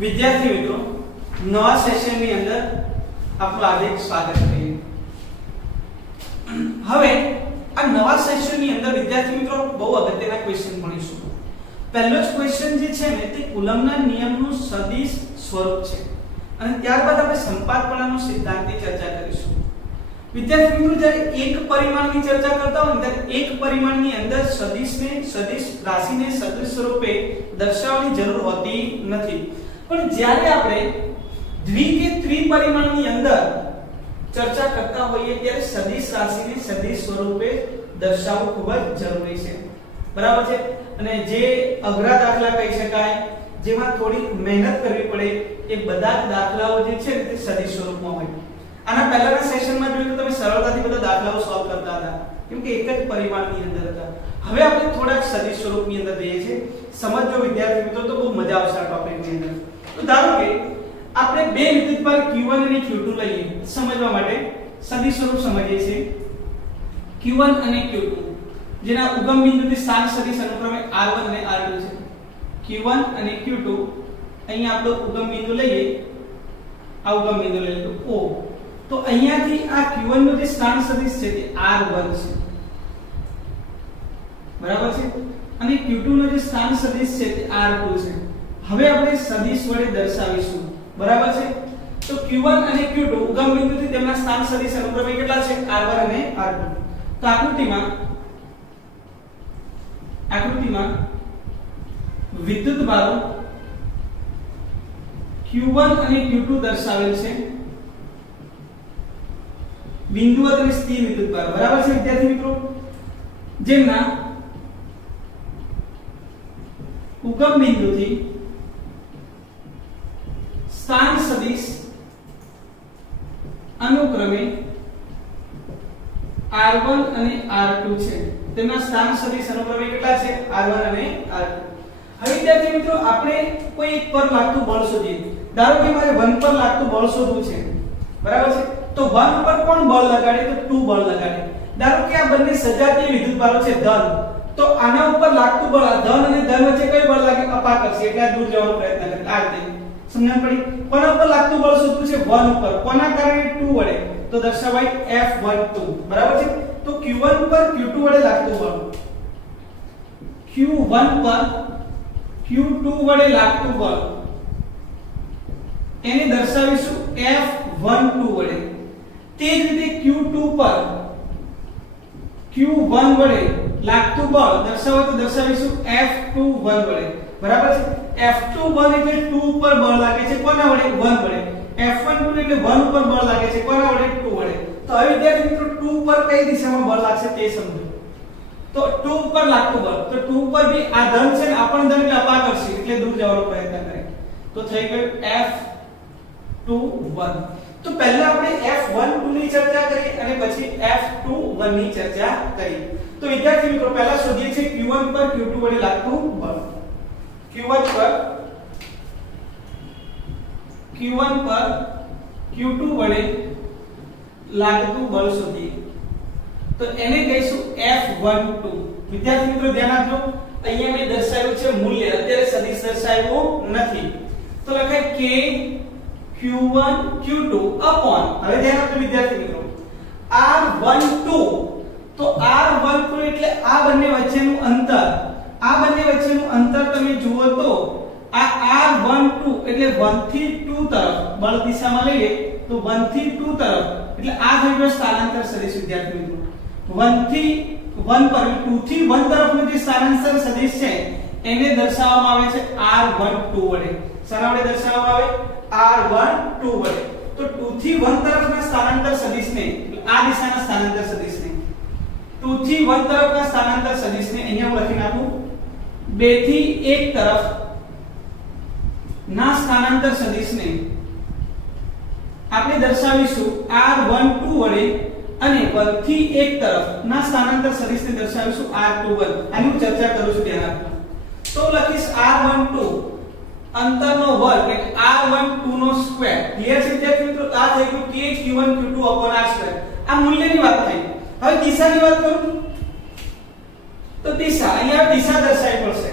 વિદ્યાર્થી મિત્રો, નવા સેશનની અંદર આપનું હાર્દિક સ્વાગત છે। હવે આ નવા સેશનની અંદર વિદ્યાર્થી મિત્રો બહુ અગત્યના ક્વેશ્ચન ભણીશું। પહેલો જ ક્વેશ્ચન જે છે ને તે કુલમ્બના નિયમનું સદિશ સ્વરૂપ છે અને ત્યારબાદ આપણે સંપાતપણાનો સિદ્ધાંતની ચર્ચા કરીશું। વિદ્યાર્થી મિત્રો, જ્યારે એક પરિમાણની ચર્ચા કરતા હોય ત્યારે એક પરિમાણની અંદર સદિશ રાશિને સદિશ સ્વરૂપે દર્શાવવાની જરૂર હોતી નથી, પણ જ્યારે આપણે દ્વિ કે ત્રિપરિમાણની અંદર ચર્ચા કરતા હોઈએ ત્યારે સદિશ રાશિને સદિશ સ્વરૂપે દર્શાવવું ખૂબ જ જરૂરી છે, બરાબર છે। અને જે અઘરા દાખલા કહી શકાય, જેમાં થોડી મહેનત કરવી પડે, એ બધા જ દાખલાઓ જે છે તે સદિશ સ્વરૂપમાં હોય। આના પહેલાના સેશનમાં જોયું તો તમે સરળતાથી બધા દાખલાઓ સોલ્વ કરતા હતા, કેમ કે એક જ પરિમાણની અંદર હતા। હવે આપણે થોડાક સદિશ સ્વરૂપની અંદર જઈએ છીએ। સમજો વિદ્યાર્થી મિત્રો, તો બહુ મજા આવશે આ ટોપિકની અંદર। તો ધારો કે આપણે બે વિદ્યુતભાર Q1 અને Q2 લઈએ સમજવા માટે, સદિશ સ્વરૂપ સમજીએ છીએ। Q1 અને Q2 જેના ઉગમ બિંદુથી સ્થાન સદિશ અનુક્રમે R1 અને R2 છે। Q1 અને Q2 અહીં આપણો ઉગમ બિંદુ લઈએ, આ ઉગમ બિંદુ લઈએ તો O, તો અહીંયાથી આ Q1 નો જે સ્થાન સદિશ છે તે R1 છે, બરાબર છે, અને Q2 નો જે સ્થાન સદિશ છે તે R2 છે। હવે આપણે સદિશ વડે દર્શાવીશું, બરાબર છે। તો Q1 અને Q2 ઉગમ બિંદુથી તેમના સ્થાન સદિશ અનુક્રમે કેટલા છે? R1 અને R2। તો આકૃતિમાં વિદ્યુતભારો Q1 અને Q2 દર્શાવેલ છે, બિંદુવત અને સ્થિર વિદ્યુતભાર, બરાબર છે વિદ્યાર્થી મિત્રો, જેમના ઉગમ બિંદુથી સ્થાન સદિશ અનુક્રમે R1 અને R2 છે। તેમના સ્થાન સદિશ અનુક્રમે કેટલા છે? R1 અને R2। હવે વિદ્યાર્થી મિત્રો, આપણે કોઈ એક પર લાગતું બળ શોધીએ। ધારો કે મારે 1 પર લાગતું બળ શોધવું છે, બરાબર છે, તો 1 પર કોણ બળ લગાડે? તો 2 બળ લગાડે। ધારો કે આ બંને સજાતીય વિદ્યુતભારો છે ધન, તો આના ઉપર લાગતું બળ, આ ધન અને ધન વચ્ચે કયું બળ લાગે? અપાકર્ષી, એટલે દૂર જવાનો પ્રયત્ન કરે, આ રીતે સમજણ પડી? કોના ઉપર લાગતું બળ શોધવું છે? 1 ઉપર, કોના કારણે? 2 વડે, તો દર્શાવાય F12, બરાબર છે। તો Q1 પર Q2 વડે લાગતું બળ, Q1 પર Q2 વડે લાગતું બળ, એને દર્શાવીશું F12 વડે। તે જ રીતે Q2 પર Q1 વડે લાગતું બળ દર્શાવવું તો દર્શાવીશું F21 વડે, બરાબર છે। F21 એટલે 2 ઉપર બળ લાગે છે, કોના વડે? 1 વડે। F12 એટલે 1 ઉપર બળ લાગે છે, કોના વડે? 2 વડે। તો હવે વિદ્યાર્થી મિત્રો, 2 પર કઈ દિશામાં બળ લાગશે તે સમજો। તો 2 ઉપર લાગતું બળ, તો 2 ઉપર ભી આ ધન છે ને, આપણ ધન એટલે અપાકર્ષી, એટલે દૂર જવાનો પ્રયત્ન કરે, તો થઈ ગયું F21। તો પહેલા આપણે F12 ની ચર્ચા કરી અને પછી F21 ની ચર્ચા કરી। તો વિદ્યાર્થી મિત્રો, પહેલા શોધીએ છીએ Q1 પર Q2 વડે લાગતું બળ। Q1 પર Q2 વડે લાગતું બળ શોધીએ, તો એને કહીશું F12। વિદ્યાર્થી મિત્રો ધ્યાન આપજો, અહીંયા મેં દર્શાવ્યું છે મૂલ્ય, અત્યારે સદિશ દર્શાવ્યું નથી, તો લખાય K Q1 Q2 અપોન, હવે ધ્યાન આપજો વિદ્યાર્થી મિત્રો, R12, તો R12 એટલે આ બંને વચ્ચેનું અંતર, આ બંને વચ્ચેનું અંતર તમે જુઓ તો આ R12 એટલે 1 થી 2 તરફ બળ દિશામાં લઈએ તો 1 થી 2 તરફ, એટલે આ થઈ ગયો સ્થાનાંતર સદિશ વિદ્યાર્થી મિત્રો। 1 થી 1 પર 2 થી 1 તરફનું જે સ્થાનાંતર સદિશ છે એને દર્શાવવામાં આવે છે R12 વડે। શાના વડે દર્શાવવામાં આવે? R12 વડે। તો 2 થી 1 તરફના સ્થાનાંતર સદિશને, આ દિશાના સ્થાનાંતર સદિશને, 2 થી 1 તરફના સ્થાનાંતર સદિશને અહીંયા હું લખી નાખું, 2 થી 1 તરફ ના સ્થાનાંતર સદિશને આપણે દર્શાવીશું R12 વડે, અને 1 થી 1 તરફ ના સ્થાનાંતર સદિશને દર્શાવીશું R21। આની હું ચર્ચા કરું છું, ધ્યાન આપજો। તો લખીશ R12 અંતરનો વર્ગ એટલે R12 નો સ્ક્વેર, ક્લિયર છે વિદ્યાર્થી મિત્રો? આ થઈ ગયું K Q1 Q2 R²। આ મૂલ્યની વાત થઈ। હવે દિશાની વાત કરું તો દિશા, અહીંયા દિશા દર્શાવવી પડશે।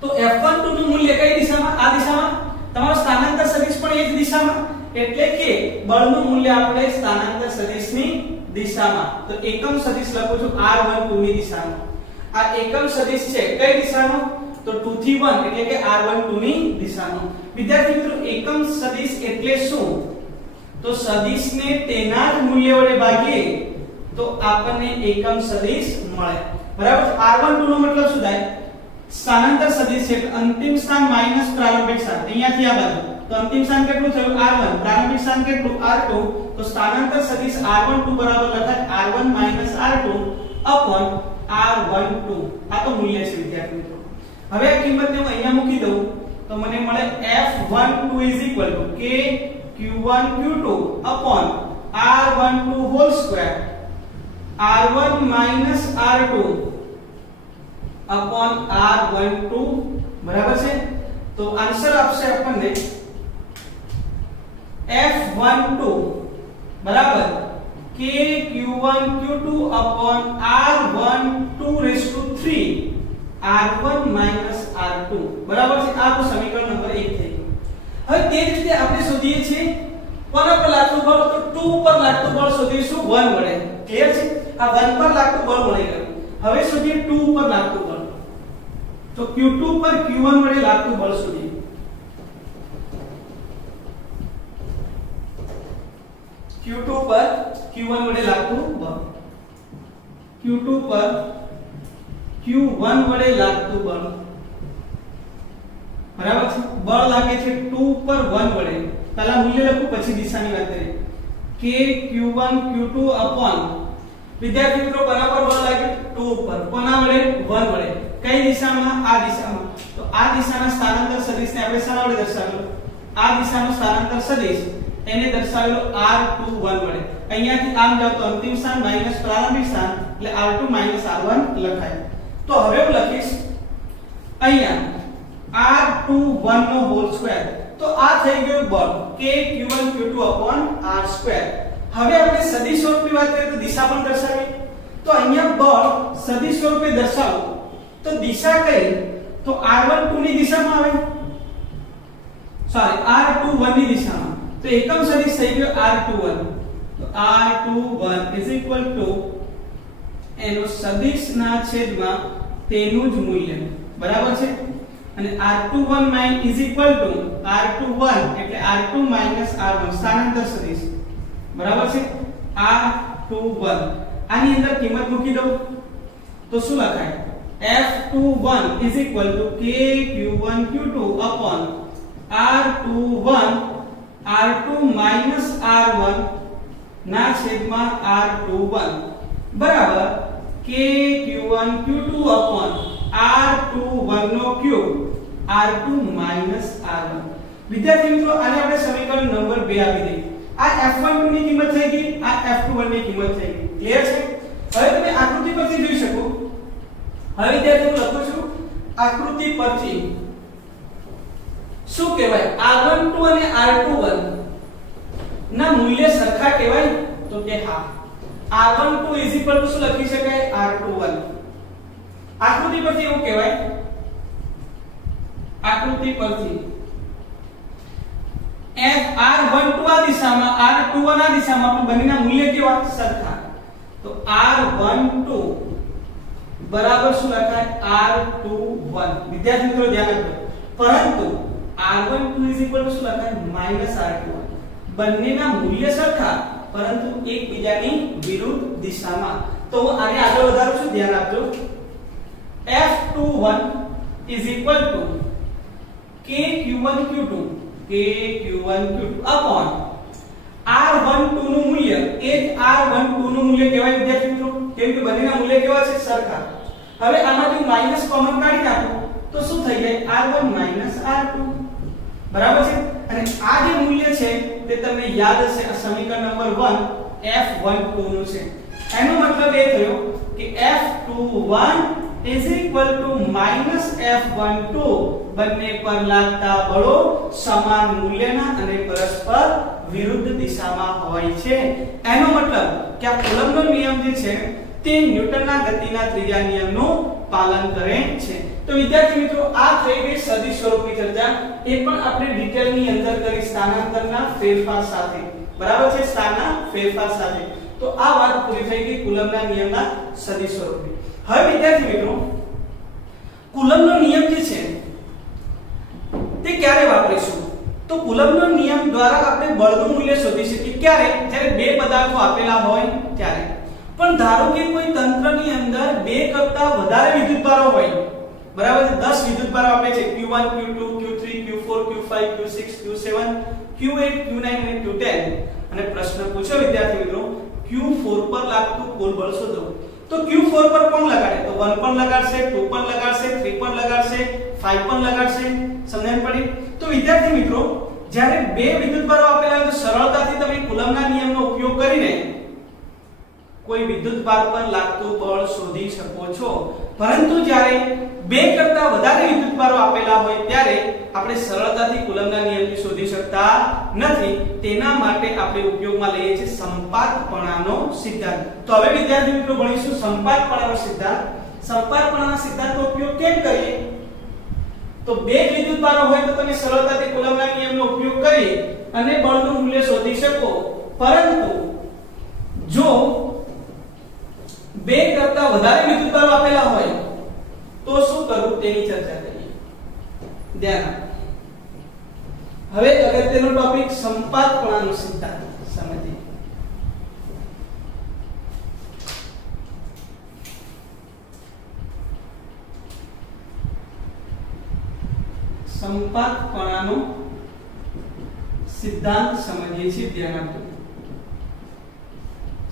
તો F12 નું મૂલ્ય કઈ દિશામાં? આ દિશામાં। તમારો સ્થાનાંતર સદિશ પણ એ જ દિશામાં, એટલે કે બળનું મૂલ્ય આપણે સ્થાનાંતર સદિશની દિશામાં, તો એકમ સદિશ લખું છું r12 ની દિશામાં. આ એકમ સદિશ છે કઈ દિશાનો? તો 2 થી 1 એટલે કે r12 ની દિશામાં. વિદ્યાર્થી મિત્રો એકમ સદિશ એટલે શું? તો સદિશને તેના જ મૂલ્ય વડે ભાગીએ તો આપણને એકમ સદિશ મળે. બરાબર? r12 નો મતલબ શું થાય? સ્થાનાંતર સદિશ છે અંતિમ સ્થાન માઈનસ પ્રારંભિક સ્થાન. અહીંયાથી આ બાજુ તો અંતિમ સ્થાન કેટલું થયું? r1. પ્રારંભિક સ્થાન કેટલું? r2. તો સ્થાનાંતર સદિશ r12 બરાબર લખાય r1 r2 upon r12. આ તો મૂલ્ય છે વિદ્યાર્થી મિત્રો. હવે આ કિંમતને હું અહીંયા મૂકી દઉં તો મને મળે f12 k q1 q2 upon r12 whole square r1 r2 upon r12 બરાબર છે. તો આન્સર આપશે આપણને f12 બરાબર k q1 q2 upon r12 raised to 3 r1 r2 બરાબર છે. આ તો સમીકરણ નંબર 1 થઈ ગયું. હવે તે જ રીતે આપણે શોધીએ છીએ કોના પર લાગતું બળ? તો 2 પર લાગતું બળ શોધીશું 1 વડે. ક્લિયર છે? આ 1 પર લાગતું બળ મળી ગયું. હવે શોધીએ 2 પર લાગતું બળ. તો q2 પર q1 વડે લાગતું બળ શોધીએ. q2 પર q1 વડે લાગતું બળ. q2 પર q1 વડે લાગતું બળ. બરાબર છે? બળ લાગે છે 2 પર 1 વડે. પહેલા મૂલ્ય લખું પછી દિશાની વાત કરીએ. k q1 q2 upon વિદ્યાર્થી મિત્રો બરાબર બળ લાગે 2 પર. કોના વડે? 1 વડે. કઈ દિશામાં? આ દિશામાં. તો આ દિશાના સ્થાનાંતર સદિશને આપણે શાના વડે દર્શાવેલો? આ દિશાનો સ્થાનાંતર સદિશ એને દર્શાવેલો r21 વડે. અહીંયાથી આમ જાવ તો અંતિમ સ્થાન માઈનસ પ્રારંભિક સ્થાન એટલે r2 r1 લખાય. તો હવે હું લખીશ અહીંયા r21 નો હોલ સ્ક્વેર. તો આ થઈ ગયું બળ k q1 q2 upon r square. હવે આપણે સદિશ સ્વરૂપની વાત કરીએ તો દિશા પણ દર્શાવીએ. તો અહીંયા બળ સદિશ સ્વરૂપે દર્શાવો તો દિશા કઈ? તો r12 ની દિશામાં આવે, સોરી r21 ની દિશામાં. તો એકમ સદિશ થઈ ગયો r21. તો r21 એનો સદિશના છેદમાં તેનું જ મૂલ્ય. બરાબર છે? અને r21 r21 એટલે r2 r1 સ્થાનાંતર સદિશ. બરાબર છે? r21 આની અંદર કિંમત મૂકી દઉં તો શું લખાય? f21 k q1 q2 upon r21 r2 r1 ના છેદમાં r21 બરાબર k q1 q2 upon r21 નો ક્યુબ r2 r1. વિદ્યાર્થી મિત્રો આને આપણે સમીકરણ નંબર 2 આપી દઈએ. આ f12 ની કિંમત થઈ ગઈ, આ f21 ની કિંમત થઈ ગઈ. ક્લિયર છે? હવે તમે આકૃતિ પરથી જોઈ શકો. હવે વિદ્યાર્થી હું લખું છું આકૃતિ પરથી શું કહેવાય? r12 અને r21 ના મૂલ્ય સરખા કહેવાય? તો કે હા. r12 શું લખી શકાય? r21. આકૃતિ પરથી એવું કહેવાય. આકૃતિ પરથી r12 આ દિશામાં r21 આ દિશામાં પણ બંનેના મૂલ્ય કેવા? સરખા. તો r12 બરાબર શું લખાય? r21. વિદ્યાર્થી મિત્રો ધ્યાન આપજો. પરંતુ r12 શું લખાય? -r21. બંનેના મૂલ્ય સરખા પરંતુ એકબીજાની વિરુદ્ધ દિશામાં. તો હું આને આગળ વધારું છું, ધ્યાન આપજો. f21 k q1 q2 upon r12 નું મૂલ્ય એ જ r12 નું મૂલ્ય કહેવાય વિદ્યાર્થી મિત્રો. કેમ કે બંનેના મૂલ્ય કેવા છે? સરખા. હવે આમાંથી માઈનસ કોમન કાઢી નાખો તો શું થઈ જાય? r1 r2. બરાબર છે? અને આ જે મૂલ્ય છે તે તમને યાદ હશે, આ સમીકરણ નંબર 1 f12 નું છે. એનો મતલબ એ થયો કે f21 f12 બંને પર લાગતા બળો સમાન મૂલ્યના અને પરસ્પર વિરુદ્ધ દિશામાં હોય છે. એનો મતલબ કે આ કુલમ્બનો નિયમ જે છે તે ન્યૂટનના ગતિના ત્રીજા નિયમનું પાલન કરે છે. તો વિદ્યાર્થી મિત્રો આ થઈ ગઈ સદિશ સ્વરૂપની ચર્ચા, એ પણ આપણે ડિટેલની અંદર કરી સ્થાનાંતરના ફેરફાર સાથે, બરાબર છે, સ્થાનના ફેરફાર સાથે. તો આ વાત પૂરી થઈ ગઈ કુલમ્બના નિયમના સદિશ સ્વરૂપની. હવે વિદ્યાર્થી મિત્રો કુલમ્બનો નિયમ જે છે તે ક્યારે વાપરીશું? તો કુલમ્બનો નિયમ દ્વારા આપણે બળનું મૂલ્ય શોધી શકીએ. ક્યારે? જ્યારે બે પદાર્થો આપેલા હોય ત્યારે. પણ ધારો કે કોઈ તંત્રની અંદર બે કરતા વધારે વિદ્યુતભારો હોય, બરાબર છે, 10 વિદ્યુતભારો આપે છે, Q1 Q2 Q3 Q4 Q5 Q6 Q7 Q8 Q9 અને Q10, અને પ્રશ્ન પૂછ્યો વિદ્યાર્થી મિત્રો Q4 પર લાગતું કુલ બળ શોધો. તો Q4 પર કોણ લગાડે? તો 1 પણ લગાડશે, 2 પણ લગાડશે, 3 પણ લગાડશે, 5 પણ લગાડશે. સમજણ પડી? તો વિદ્યાર્થી મિત્રો જ્યારે બે વિદ્યુતભારો આપેલા હોય તો સરળતાથી તમે કુલમ્બના નિયમનો ઉપયોગ કરીને કોઈ વિદ્યુતભાર પર લાગતું બળ શોધી શકો છો. પરંતુ જ્યારે બે કરતા વધારે વિદ્યુતભારો આપેલા હોય ત્યારે આપણે સરળતાથી કુલમ્બના નિયમથી શોધી શકતા નથી. તેના માટે આપણે ઉપયોગમાં લઈએ છીએ સંપાતપણાનો સિદ્ધાંત. તો હવે વિદ્યાર્થી મિત્રો ભણીશું સંપાતપણાનો સિદ્ધાંત. સંપાતપણાના સિદ્ધાંતનો ઉપયોગ કેમ કરીએ? તો બે વિદ્યુતભારો હોય તો તમે સરળતાથી કુલમ્બના નિયમનો ઉપયોગ કરી અને બળનું મૂલ્ય શોધી શકો. પરંતુ જો બે કરતા વધારે વિદ્યુતભારો આપેલા હોય તો શું કરવું તેની ચર્ચા કરીએ. ધ્યાન આપો. હવે અગત્યનો ટોપિક સંપાતપણાનો સિદ્ધાંત સમજીએ. સંપાતપણાનો સિદ્ધાંત સમજીએ છીએ. ધ્યાન આપો.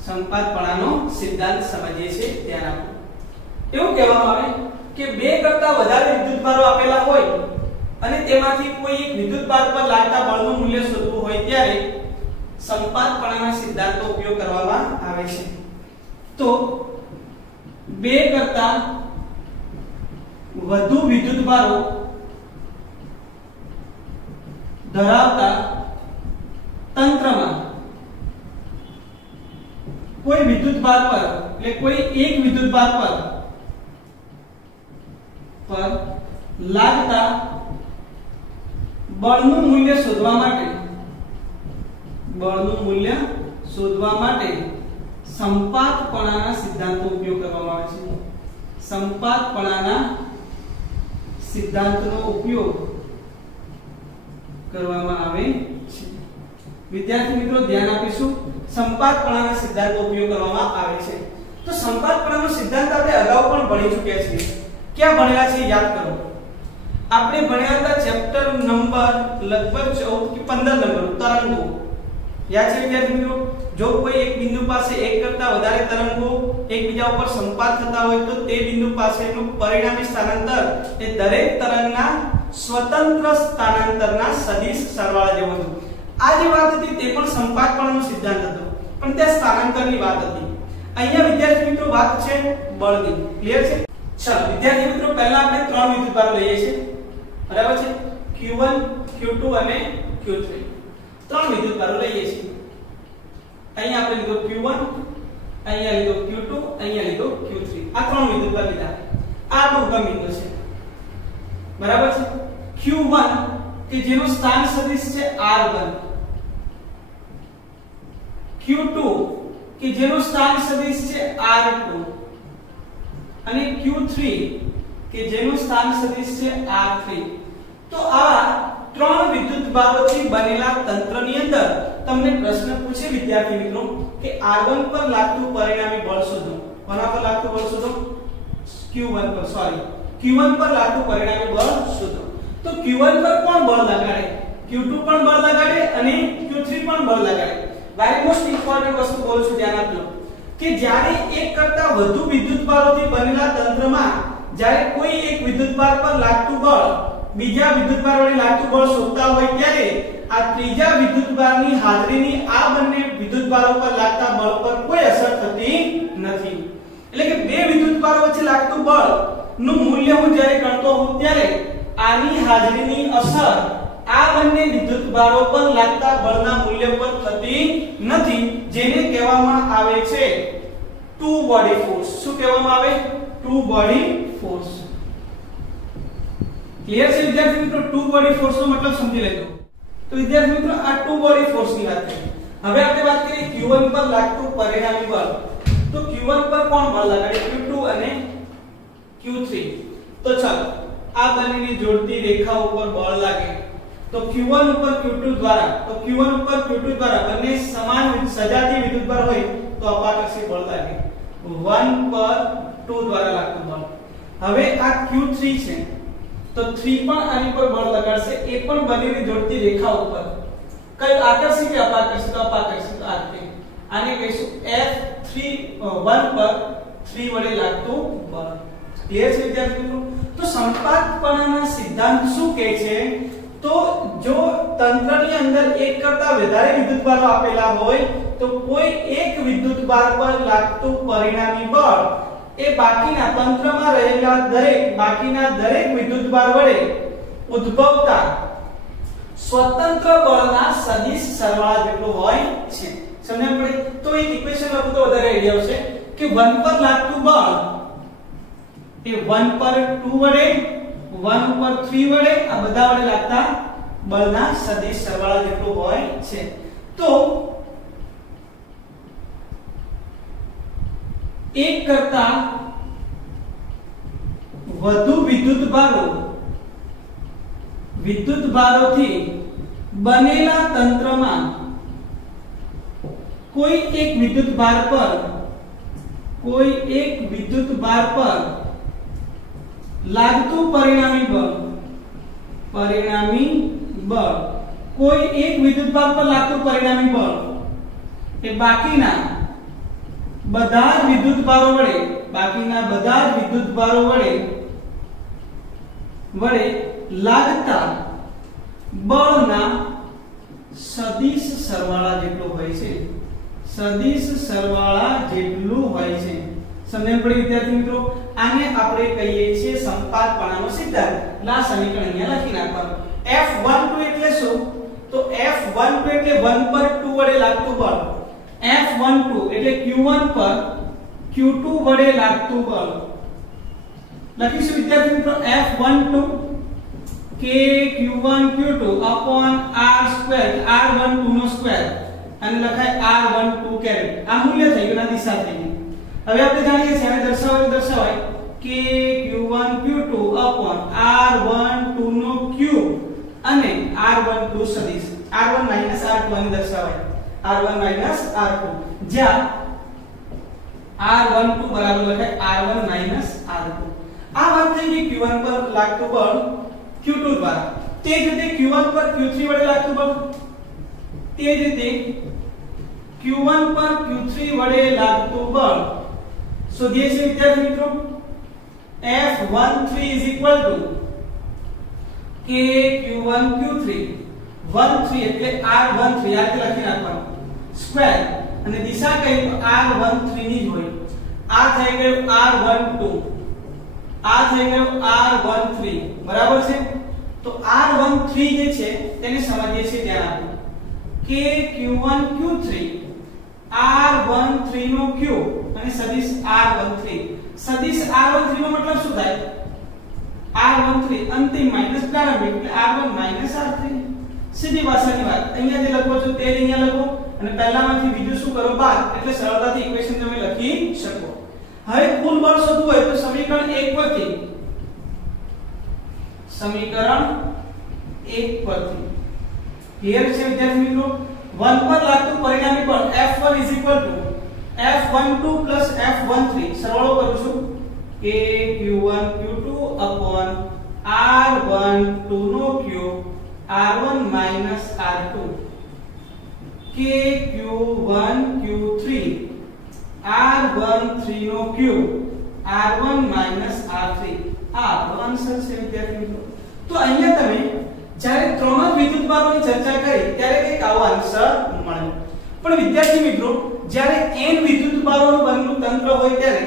સંપાતપણાનો સિદ્ધાંત સમજીએ છીએ. ધ્યાન આપો. એવું કહેવામાં આવે કે બે કરતા વધારે વિદ્યુતભારો આપેલા હોય અને તેમાંથી કોઈ એક વિદ્યુતભાર પર લાગતા બળનું મૂલ્ય શોધવું હોય ત્યારે સંપાતપણાના સિદ્ધાંતનો ઉપયોગ કરવામાં આવે છે. તો બે કરતા વધુ વિદ્યુતભારો ધરાવતા તંત્રમાં કોઈ વિદ્યુતભાર પર એટલે કોઈ એક વિદ્યુતભાર પર લાગતા બળનું મૂલ્ય શોધવા માટે સંપાતપણાના સિદ્ધાંતનો ઉપયોગ કરવામાં આવે છે. સંપાતપણાના સિદ્ધાંતનો ઉપયોગ કરવામાં આવે છે. વિદ્યાર્થી મિત્રો ધ્યાન આપીશું. સંપાતપણાના સિદ્ધાંતનો ઉપયોગ કરવામાં આવે છે. તો સંપાતપણાનો સિદ્ધાંત આપણે અગાઉ પણ ભણી ચૂક્યા છીએ. ક્યાં ભણેલા છે યાદ કરો. આપણે ભણ્યા હતા ચેપ્ટર નંબર લગભગ 14 કે 15 નંબર તરંગો. યાદ છે વિદ્યાર્થી મિત્રો? જો કોઈ એક બિંદુ પાસે એક કરતા વધારે તરંગો એકબીજા ઉપર સંપાત થતા હોય તો તે બિંદુ પાસેનું પરિણામી સ્થાનાંતર એ દરેક તરંગના સ્વતંત્ર સ્થાનાંતરના સદિશ સરવાળા જેવું હતું. આ જે વાત હતી તે પણ સંપાતપણાનો સિદ્ધાંત હતો, પણ તે સ્થાનાંતરની વાત હતી. અહીંયા વિદ્યાર્થી મિત્રો વાત છે બળની. ક્લિયર છે? ચાલો વિદ્યાર્થી મિત્રો પહેલા આપણે ત્રણ વિદ્યુતભારો લઈએ છીએ, બરાબર છે, Q1 Q2 અને Q3. ત્રણ વિદ્યુતભારો લઈએ છીએ. અહીંયા આપણે લીધો Q1, અહીંયા લીધો Q2, અહીંયા લીધો Q3. આ ત્રણ વિદ્યુતભાર લીધા. આ ઉગમ બિંદુ છે, બરાબર છે. Q1 કે જેનું સ્થાન સદિશ છે R1, Q2 કે જેનું સ્થાન સદિશ છે R2 અને Q3 કે જેનું સ્થાન સદિશ છે R3. તો આ ત્રણ વિદ્યુતભારોથી બનેલા તંત્રની અંદર તમને પ્રશ્ન પૂછે વિદ્યાર્થી મિત્રો કે R1 પર લાગતું પરિણામી બળ શોધો. કોના પર લાગતું બળ શોધો? Q1 પર લાગતું પરિણામી બળ શોધો. તો Q1 પર કોણ બળ લગાડે? Q2 પણ બળ લગાડે અને Q3 પણ બળ લગાડે. વેરી મોસ્ટ ઇમ્પોર્ટન્ટ વસ્તુ બોલું છું, ધ્યાન આપજો કે જ્યારે એક કરતા વધુ વિદ્યુતભારોથી બનેલા તંત્રમાં જ્યારે કોઈ એક વિદ્યુતભાર પર લાગતું બળ બીજા વિદ્યુતભાર વડે લાગતું બળ શોધતા હોય ત્યારે આ ત્રીજા વિદ્યુતભારની હાજરીની આ બંને વિદ્યુતભારો પર લાગતા બળ પર કોઈ અસર થતી નથી. એટલે કે બે વિદ્યુતભારો વચ્ચે લાગતું બળ નું મૂલ્ય હું જ્યારે ગણતો હોઉં ત્યારે આની હાજરીની અસર આ બંને વિદ્યુતભારો પર લાગતા બળના મૂલ્ય પર થતી નથી, જેને કહેવામાં આવે છે ટુ બોડી ફોર્સ. શું કહેવામાં આવે? Two body force. ક્લિયર છે વિદ્યાર્થી મિત્રો? ટુ બોડી ફોર્સ નો મતલબ સમજી લેજો. તો વિદ્યાર્થી મિત્રો આ ટુ બોડી ફોર્સ ની વાત કરી. હવે આપણે વાત કરીએ Q1 પર લાગતું પરિણામી બળ. તો Q1 પર કોણ બળ લગાડે? Q2 અને Q3. તો ચાલો આ બંનેની જોડતી રેખા ઉપર બળ લાગે તો Q1 ઉપર Q2 દ્વારા, તો Q1 ઉપર Q2 દ્વારા બંને સમાન સજાતી વિદ્યુતભાર હોય તો અપાકર્ષી બળ લાગે. 1 પર 2 દ્વારા લાગતું બળ. હવે આ Q3 છે તો 3 પણ આની પર બળ લગાડશે, એ પણ બંનેની જોડતી રેખા ઉપર. કઈ આકર્ષી કે અપાકર્ષી? તો અપાકર્ષી. તો આને કહીશું F3 1 પર 3 વડે લાગતું બળ. ક્લિયર છે વિદ્યાર્થી મિત્રો? તો સંપાતપણાના સિદ્ધાંત શું કહે છે? તો જો તંત્રની અંદર એક કરતા વધારે વિદ્યુતભારો આપેલા હોય તો કોઈ એક વિદ્યુતભાર પર લાગતું પરિણામી બળ એ બાકીના તંત્રમાં રહેલા બાકીના દરેક વિદ્યુતભાર વડે ઉદ્ભવતા સ્વતંત્ર બળના સદિશ સરવાળા જેટલું હોય છે. સમજણ પડી? તો એક ઇક્વેશન લખો તો વધારે આઈડિયા આવશે કે 1 પર લાગતું બળ એ 1 પર 2 વડે, 1 પર 3 વડે, આ બધા વડે લાગતા બળના સદિશ સરવાળા જેટલું હોય છે. તો એક કરતા વધુ વિદ્યુતભારોથી બનેલા તંત્રમાં કોઈ એક વિદ્યુતભાર પર લાગતું પરિણામી બળ કોઈ એક વિદ્યુતભાર પર લાગતું પરિણામી બળ એ બાકીના બધા વિદ્યુતભારો વડે લાગતા બળના સદિશ સરવાળા જેટલું હોય છે. સમજણ પડી વિદ્યાર્થી મિત્રો? આને આપણે કહીએ છીએ સંપાતપણાનો સિદ્ધાંત. આ સમીકરણ અહીંયા લખી નાખવાનું. F12 એટલે શું? તો F12 એટલે 1 પર 2 વડે લાગતું બળ. F12 એટલે Q1 પર Q2 વડે લાગતું બળ. લખીશું વિદ્યાર્થી મિત્રો F12 k Q1 Q2 upon r square, r12 નો સ્ક્વેર, અને લખાય r12 કેરેટ. આ મૂલ્ય થઈ ગયું, આ દિશા થઈ ગઈ. હવે આપણે જાણીએ છીએ આને દર્શાવાય k Q1 Q2 upon r12 નો ક્યુબ અને r12 સદિશ r1 r2 ને દર્શાવાય r1 r2, જ્યાં r12 બરાબર લખાય r1 r2. આ વાત થઈ ગઈ Q1 પર લાગતું બળ Q2 દ્વારા. તે જ રીતે Q1 પર Q3 વડે લાગતું બળ, તે જ રીતે Q1 પર Q3 વડે લાગતું બળ શોધીએ છીએ વિદ્યાર્થી મિત્રો. F13 k Q1 Q3, 13 એટલે r13 આ રીતે લખી નાખવાનું સ્ક્વેર, અને દિશા કઈ તો r13 ની જ હોય. આ થઈ ગયું r12, આ થઈ ગયું r13, બરાબર છે? તો r13 જે છે તેને સમજીએ છીએ. ધ્યાન આપો k Q1 Q3 r13 નો ક્યુબ અને સદિશ r13. સદિશ r13 નો મતલબ શું થાય? r13 અંતિમ માઈનસ પ્રારંભિક એટલે r1 r3. સીધી ભાષાની વાત. અહીંયા જે લખો છો તે અહીંયા લખો અને પહેલામાંથી બીજું શું કરો બાદ, એટલે સરળતાથી ઇક્વેશન તમે લખી શકો. હવે કુલ બળ શોધવું હોય તો સમીકરણ 1 પરથી ક્લિયર છે વિદ્યાર્થી મિત્રો? 1 પર લાગતું પરિણામી બળ F1 F12 F13 સરવાળો કરું છું k Q1 Q2 upon r12 નો cube r1 r2 k Q1 Q3 r13 નો ક્યુબ r1 r3. આ આપણો આન્સર છે વિદ્યાર્થી મિત્રો. તો અહીંયા તમે જ્યારે ત્રણ જ વિદ્યુતભારોની ચર્ચા કરી ત્યારે એક આવો આન્સર મળ્યો. પણ વિદ્યાર્થી મિત્રો જ્યારે n વિદ્યુતભારોનું બનેલું તંત્ર હોય ત્યારે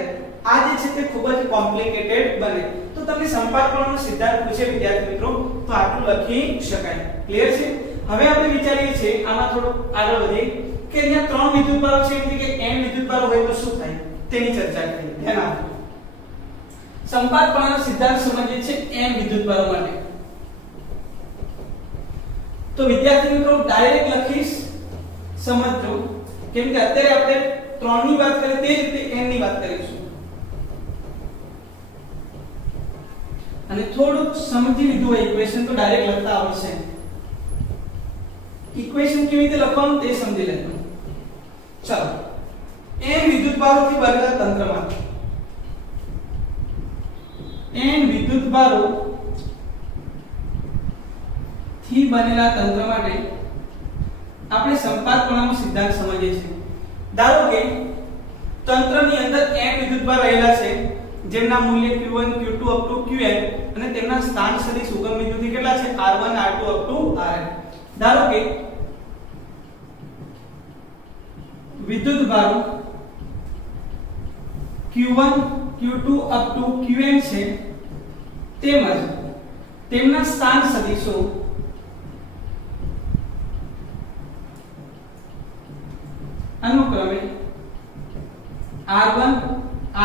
આ જે છે તે ખૂબ જ કોમ્પ્લિકેટેડ બને. તો તમને સંપાતપણાનો સિદ્ધાંત પૂછે વિદ્યાર્થી મિત્રો તો આટલું લખી શકાય. ક્લિયર છે? હવે આપણે વિચારીએ છીએ આમાં થોડું આગળ વધીએ કે અહીંયા ત્રણ વિદ્યુતભારો છે એટલે કે n વિદ્યુતભારો હોય તો શું થાય તેની ચર્ચા કરીએ. ધ્યાન આપો. સંપાતપણાનો સિદ્ધાંત સમજીએ છીએ n વિદ્યુતભારો માટે. तो विद्यार्थी मित्रों डायरेक्ट लखीश समझજો કેમ કે અત્યારે આપણે 3 ની વાત કરીએ તે જ રીતે n ની વાત કરીશું અને થોડુંક સમજી લીધું હોય ઇક્વેશન તો ડાયરેક્ટ લખતા આવડશે ઇક્વેશન કેવી રીતે લખવાનું તે સમજી લેજો ચાલો n વિદ્યુતભારોથી બનેલા તંત્રમાં n વિદ્યુતભારો થી બનેલા તંત્ર માટે આપણે સંપાતપણાનો સિદ્ધાંત સમજીએ છીએ ધારો કે તંત્રની અંદર n વિદ્યુતભાર રહેલા છે જેમના મૂલ્ય q1 q2 up to qn અને તેમના સ્થાન સદિશ ઉગમ બિંદુથી કેટલા છે r1 r2 up to rn ધારો કે વિદ્યુતભારો q1 q2 up to qn છે તેમજ તેમના સ્થાન સદિશો अनुक्रमे r1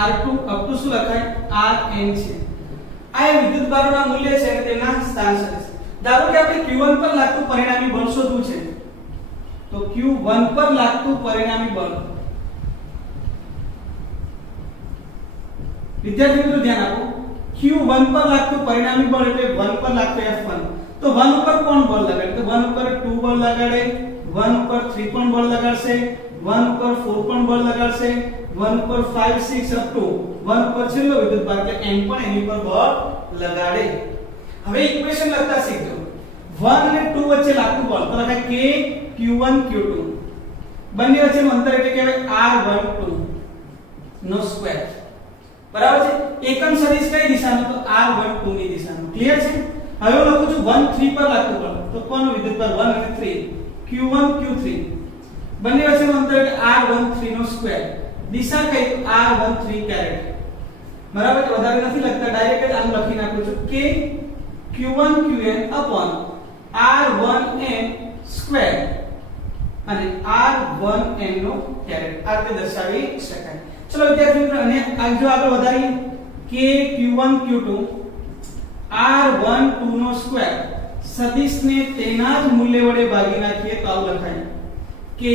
r2 up to શું લખાય rn છે આ વિદ્યુતભારોના મૂલ્ય છે અને તેમના સ્થાન સદિશ ધારો કે આપણે q1 પર લાગતું પરિણામી બળ શોધવું છે તો q1 પર લાગતું પરિણામી બળ વિદ્યાર્થી મિત્રો ધ્યાન આપો q1 પર લાગતું પરિણામી બળ એટલે 1 પર લાગતું F1 તો 1 ઉપર કોણ બળ લગાડે તો 1 ઉપર 2 બળ લગાડે 1 ઉપર 3 પણ બળ લગાડશે 1 ઉપર 4 પણ બળ લગાડશે 1 ઉપર 5 6 up to 1 ઉપર છેલ્લો વિદ્યુતભાર એટલે n પણ એની પર બળ લગાડે હવે ઇક્વેશન લખતા શીખજો 1 અને 2 વચ્ચે લાગતું બળ તો લખાય k q1 q2 બંને વચ્ચેનું અંતર એટલે કહેવાય r12 નો સ્ક્વેર બરાબર છે એકમ સદિશ કઈ દિશાનો તો r12 ની દિશાનો ક્લિયર છે હવે હું લખું છું 1 3 પર લાગતું બળ તો કોનું વિદ્યુતભાર 1 અને 3 q1 q3 બંને વચ્ચેનું અંતર એટલે r13 નો સ્ક્વેર દિશા કઈ તો r13 કેરેટ બરાબર છે વધારે નથી લખતા ડાયરેક્ટ આમ લખી નાખું છું કે q1 qn upon r1n square અને r1n નો કેરેટ આ રીતે દર્શાવી શકાય ચલો વિદ્યાર્થી મિત્રો અને આ જો આગળ વધારીએ કે q1 q2 r12 નો સ્ક્વેર સદિશને તેના જ મૂલ્ય વડે ભાગી નાખીએ તો આવું લખાય કે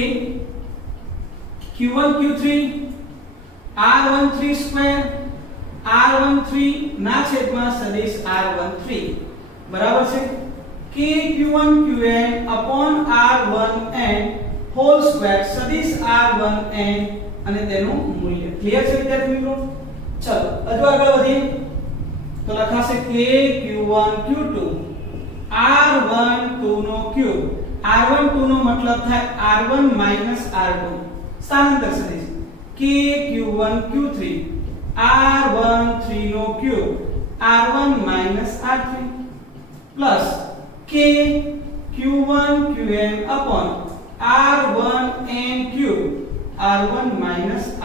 q1 q3 r13 square r13 ના છેદમાં સદિશ r13 બરાબર છે કે q1 qn upon r1n whole square સદિશ r1n અને તેનું મૂલ્ય ક્લિયર છે વિદ્યાર્થી મિત્રો ચલો હજુ આગળ વધીએ તો લખાશે કે q1 q2 r12 નો ક્યુબ r12 નો મતલબ થાય r1 r2 સ્થાનાંતર સદિશ k q1 q3 r13 નો cube r1 r3 plus k q1 qn upon r1n cube r1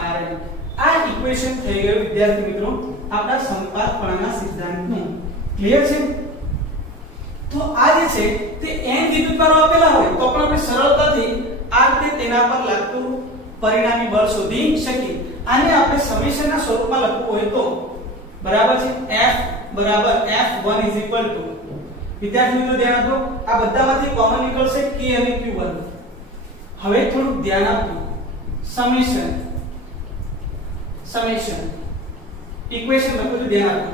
rn આ ઇક્વેશન થઈ ગયું વિદ્યાર્થી મિત્રો આપણા સંપાતપણાના સિદ્ધાંતનું ક્લિયર છે તો આ જે છે તે n વિદ્યુતભારો આપેલા હોય તો પણ આપણે સરળતાથી આ રીતે તેના પર લાગતું પરિણામી બળ શોધી શકીએ આને આપણે સમેશનના સ્વરૂપમાં લખવું હોય તો બરાબર છે F બરાબર F1 વિદ્યાર્થી મિત્રો ધ્યાન આપો આ બધામાંથી કોમન નીકળશે k અને q1 હવે થોડું ધ્યાન આપો સમેશન ઇક્વેશન લખું છું ધ્યાન આપો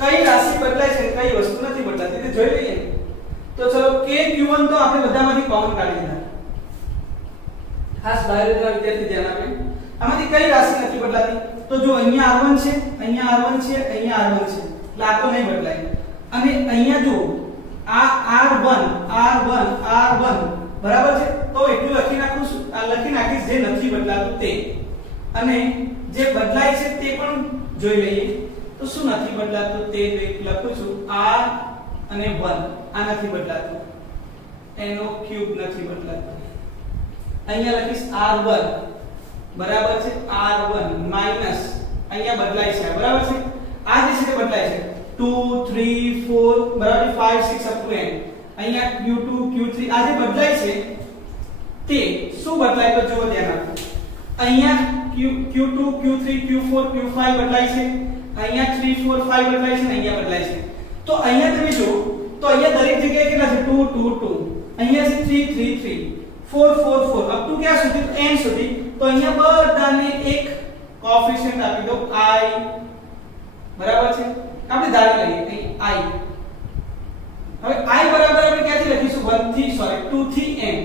કઈ રાશિ બદલાય છે કઈ વસ્તુ નથી બદલાતી તે જોઈ લઈએ તો ચલો k q1 તો આપણે બધામાંથી કોમન કાઢી દીધા ખાસ બાયોલોજીના વિદ્યાર્થી ધ્યાન આપે આમાંથી કઈ રાશિ નથી બદલાતી તો જો અહીંયા r1 છે અહીંયા r1 છે અહીંયા r1 છે એટલે આ તો નહીં બદલાય અને અહીંયા જો આ r1 બરાબર છે તો એટલું લખી નાખું છું આ લખી નાખીશ જે નથી બદલાતું તે અને જે બદલાય છે તે પણ જોઈ લઈએ તો શું નથી બદલાતું તે લખું છું r અને 1 આ નથી બદલાતું એનો ક્યુબ નથી બદલાતો અહીંયા લખીશ r1 બરાબર છે r1 માઈનસ અહીંયા બદલાય છે બરાબર છે આ જે છે તે બદલાય છે 2 3 4 બરાબર 5 6 up to n અહીંયા q2 q3 આ જે બદલાય છે તે શું બદલાય તો જો ધ્યાન આપો અહીંયા q2 q3 q4 q5 બદલાય છે અહીંયા 3 4 5 બદલાય છે અને અહીંયા બદલાય છે તો અહીંયા તમે જો તો અહીંયા દરેક જગ્યાએ કેટલા છે 2 2 2 અહીંયાથી 3 3 3 4 4 4 અપ ટુ ક્યાં સુધી? તો n સુધી. તો અહીંયા બધાને એક કોએફિશિયન્ટ આપી દો i, બરાબર છે? આપણે ધારી લઈએ કે i. હવે i બરાબર આપણે ક્યાંથી લખીશું? 1 થી 2 થી n.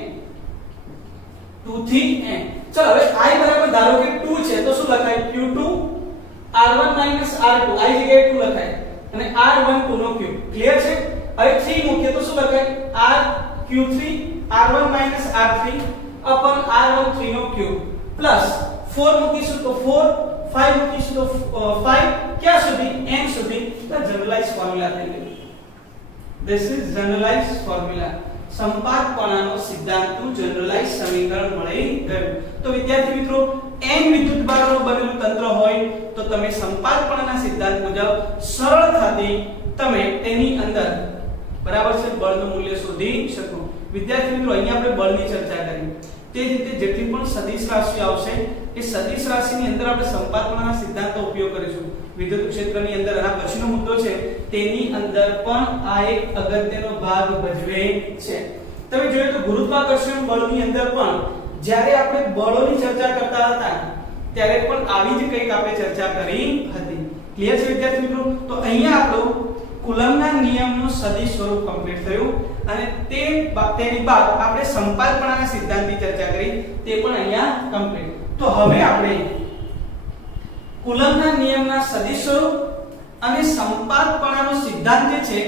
2 થી n. ચલો હવે i બરાબર ધારો કે 2 છે તો શું લખાય? q2 r1 r2 i જગ્યાએ 2 લખાય અને r12 નો ક્યુબ. ક્લિયર છે? હવે 3 મૂકીએ તો શું લખાય? r q3 r1 r3 upon r13 નો ક્યુબ પ્લસ 4 મૂકીશું તો 4, 5 મૂકીશું તો 5, ક્યાં સુધી? n સુધી. તો જનરલાઇઝ ફોર્મ્યુલા થઈ ગયો. This is generalized formula. સંપાતપણાનો સિદ્ધાંતનું જનરલાઇઝ સમીકરણ મળી ગયું. તો વિદ્યાર્થી મિત્રો, n વિદ્યુતભારોનું બનેલું તંત્ર હોય તો તમે સંપાતપણાના સિદ્ધાંત મુજબ સરળતાથી તમે તેની અંદર, બરાબર છે, બળનું મૂલ્ય શોધી શકો. વિદ્યાર્થી મિત્રો, અહીંયા આપણે બળની ચર્ચા કરી. તે જ રીતે જેટલી પણ સદિશ રાશિ આવશે એ સદિશ રાશિની અંદર આપણે સંપાતપણાના સિદ્ધાંતનો ઉપયોગ કરીશું. વિદ્યુત ક્ષેત્રની અંદર આ પછીનો મુદ્દો છે, તેની અંદર પણ આ એક અગત્યનો ભાગ ભજવે છે. તમે જોયું તો ગુરુત્વાકર્ષણ બળની અંદર પણ જ્યારે આપણે બળોની ચર્ચા કરતા હતા ત્યારે પણ આવી જ કંઈક આપણે ચર્ચા કરી હતી. ક્લિયર છે વિદ્યાર્થી મિત્રો? તો અહીંયા આપણો કુલમ્બના નિયમનું સદિશ સ્વરૂપ કમ્પ્લીટ થયું અને તેની બાદ આપણે સંપાતપણાના સિદ્ધાંતની ચર્ચા કરી, તે પણ અહીંયા કમ્પ્લીટ. તો હવે આપણે કુલમ્બના નિયમના સદિશ સ્વરૂપ અને સંપાતપણાનો સિદ્ધાંત જે છે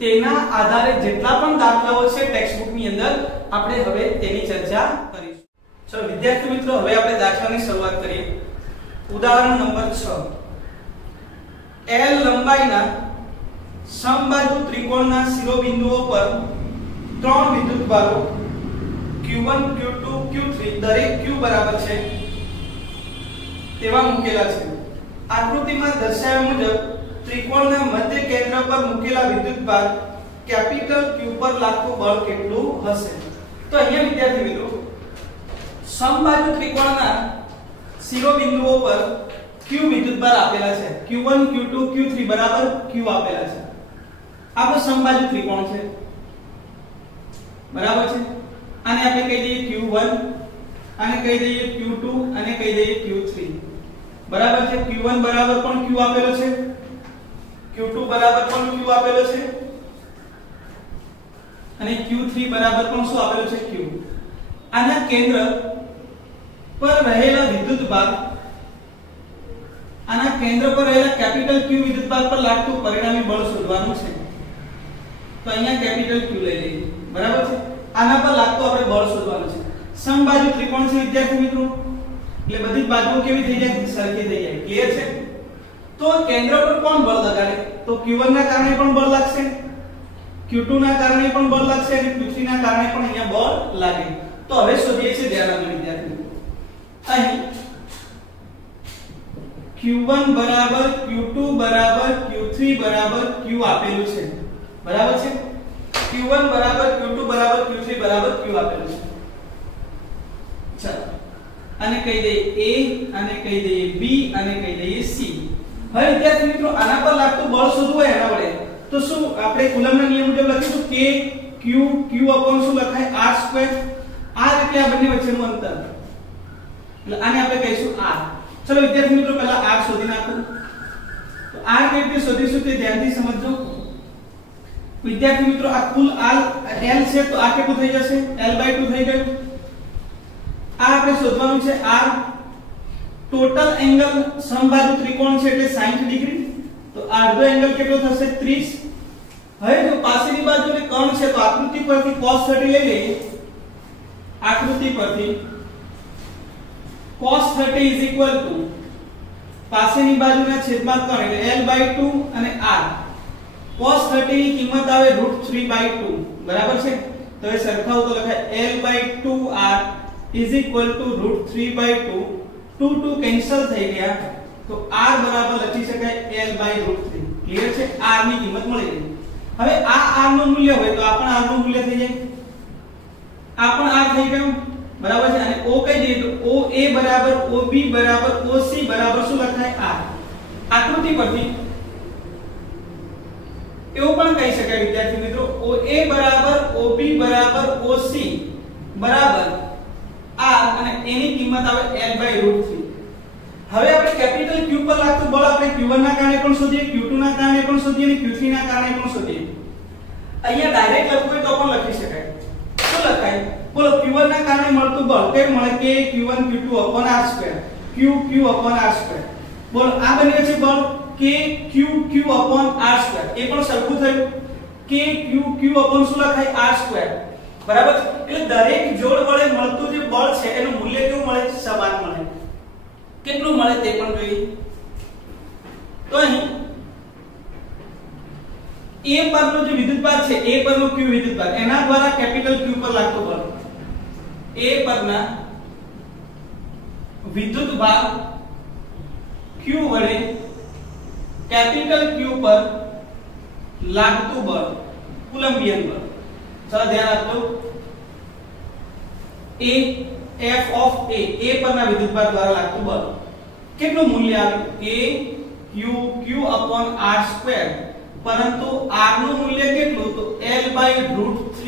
તેના આધારે જેટલા પણ દાખલાઓ છે ટેક્સ્ટબુક ની અંદર આપણે હવે તેની ચર્ચા કરીશું. ચલો વિદ્યાર્થી મિત્રો, હવે આપણે દાખલાની શરૂઆત કરીએ. ઉદાહરણ નંબર 6. L લંબાઈના સમબાજુ ત્રિકોણના શિરોબિંદુઓ પર 3 વિદ્યુતભારો Q1 Q2 Q3 દરેક Q બરાબર છે તેવા મૂકેલા છે. આકૃતિમાં દર્શાવ્યા મુજબ ત્રિકોણના મધ્ય કેન્દ્ર પર મૂકેલા વિદ્યુતભાર કેપિટલ Q પર લાગતું બળ કેટલું હશે? તો અહીંયા વિદ્યાર્થી મિત્રો, સમબાજુ ત્રિકોણના શિરોબિંદુઓ પર Q વિદ્યુતભાર આપેલા છે. Q1 Q2 Q3 બરાબર Q આપેલા છે. આપણો સમબાજુ ત્રિકોણ છે, બરાબર છે? આને આપણે કહી દઈએ Q1, આને કહી દઈએ Q2 અને કહી દઈએ Q3. બરાબર છે? Q1 બરાબર પણ Q આપેલો છે, Q2 બરાબર પણ Q આપેલો છે અને Q3 બરાબર પણ શું આપેલો છે? Q. આના કેન્દ્ર પર રહેલા વિદ્યુતભાર, આના કેન્દ્ર પર રહેલા કેપિટલ Q વિદ્યુતભાર પર લાગતું પરિણામી બળ શોધવાનું છે. તો અહીંયા કેપિટલ Q લઈ લઈએ, બરાબર છે? આના પર લાગતું આપણે બળ શોધવાનું છે. સમબાજુ ત્રિકોણ છે વિદ્યાર્થી મિત્રો, એટલે બધી જ બાજુઓ કેવી થઈ જાય? સરખી થઈ જાય. ક્લિયર છે? તો કેન્દ્ર પર કોણ બળ લગાડે? તો Q1 ના કારણે પણ બળ લાગશે, Q2 ના કારણે પણ બળ લાગશે અને Q3 ના કારણે પણ અહીંયા બળ લાગે. તો હવે શોધીએ છીએ. ધ્યાન આપજો વિદ્યાર્થી. અહીં Q1 બરાબર Q2 બરાબર Q3 બરાબર Q આપેલું છે, બરાબર છે? Q1 બરાબર Q2 બરાબર Q3 બરાબર Q આપેલું છે. ચાલો આને કહી દઈએ A, આને કહી દઈએ B અને કહી દઈએ C. હવે વિદ્યાર્થી મિત્રો, આના પર લાગતું બળ શોધવું હોય એના વડે તો શું આપણે કુલમ્બના નિયમ મુજબ લખીશું? K Q Q upon શું લખાય? R². R એટલે આ બંને વચ્ચેનું અંતર, એટલે આને આપણે કહીશું R. ચલો વિદ્યાર્થી મિત્રો, પહેલા R શોધી નાખો. તો R કેવી રીતે શોધીશું તે ધ્યાનથી સમજજો. વિદ્યાર્થી મિત્રો, આ કુલ L છે તો આ કેટલું થઈ જશે? L/2 થઈ ગયું. આ આપણે શોધવાનું છે R. ટોટલ એંગલ સમબાજુ ત્રિકોણ છે એટલે 60 ડિગ્રી, તો અડધો એંગલ કેટલો થશે? 30. હવે જો પાછળની બાજુને કોણ છે તો આકૃતિ પરથી cos 30 લઈ લઈએ. આકૃતિ પરથી cos 30 પાછળની બાજુના છેદમાં કોણ એટલે L/2 અને R. cos 30 ની કિંમત આવે √3/2, બરાબર છે? તો એ સરખાવ તો લખાય L/2R √3/2. 2 કેન્સલ થઈ ગયા તો R બરાબર લખી શકાય L/√3. ક્લિયર છે? R ની કિંમત મળી ગઈ. હવે આ R નું મૂલ્ય હોય તો આ પણ R નું મૂલ્ય થઈ જાય, આ પણ R થઈ ગયું, બરાબર છે? અને O કહી દઈએ તો OA બરાબર OB બરાબર OC બરાબર શું લખાય? R. આકૃતિ પરથી એવું પણ કહી શકાય વિદ્યાર્થી મિત્રો OA બરાબર OB બરાબર OC બરાબર R અને A ની કિંમત આવે L/√3. હવે આપણે કેપિટલ Q પર લાગતું બળ આપણે Q1 ના કારણે પણ શોધીએ, Q2 ના કારણે પણ શોધીએ અને Q3 ના કારણે પણ શોધીએ. અહીંયા ડાયરેક્ટ લખવું હોય તો પણ લખી શકાય. શું લખાય? બોલો Q1 ના કારણે મળતું બળ કેમ મળે કે Q1 Q2 r2 Q r2. બોલો આ બન્યું છે બળ K Q r2. એ પણ સરખું થયું K Q શું લખાય r2. બરાબર. એટલે દરેક જોડ વડે મળતું જે બળ છે એનું મૂલ્ય કેવું મળે? સમાન મળે. કેટલું મળે તે પણ જોઈએ. તો અહીં A પરનો જે વિદ્યુતભાર છે A પરનો Q વિદ્યુતભાર એના દ્વારા કેપિટલ Q પર લાગતો બળ A પરના વિદ્યુતભાર Q વડે કેપિટલ Q પર લાગતું બળ કુલમ્બિયન બળ. ચલો ધ્યાન આપજો. A F of A પરના વિદ્યુતભાર દ્વારા લાગતું બળ કેટલું મૂલ્ય આવ્યું? Q r2. પરંતુ r નું મૂલ્ય કેટલું? તો L/√3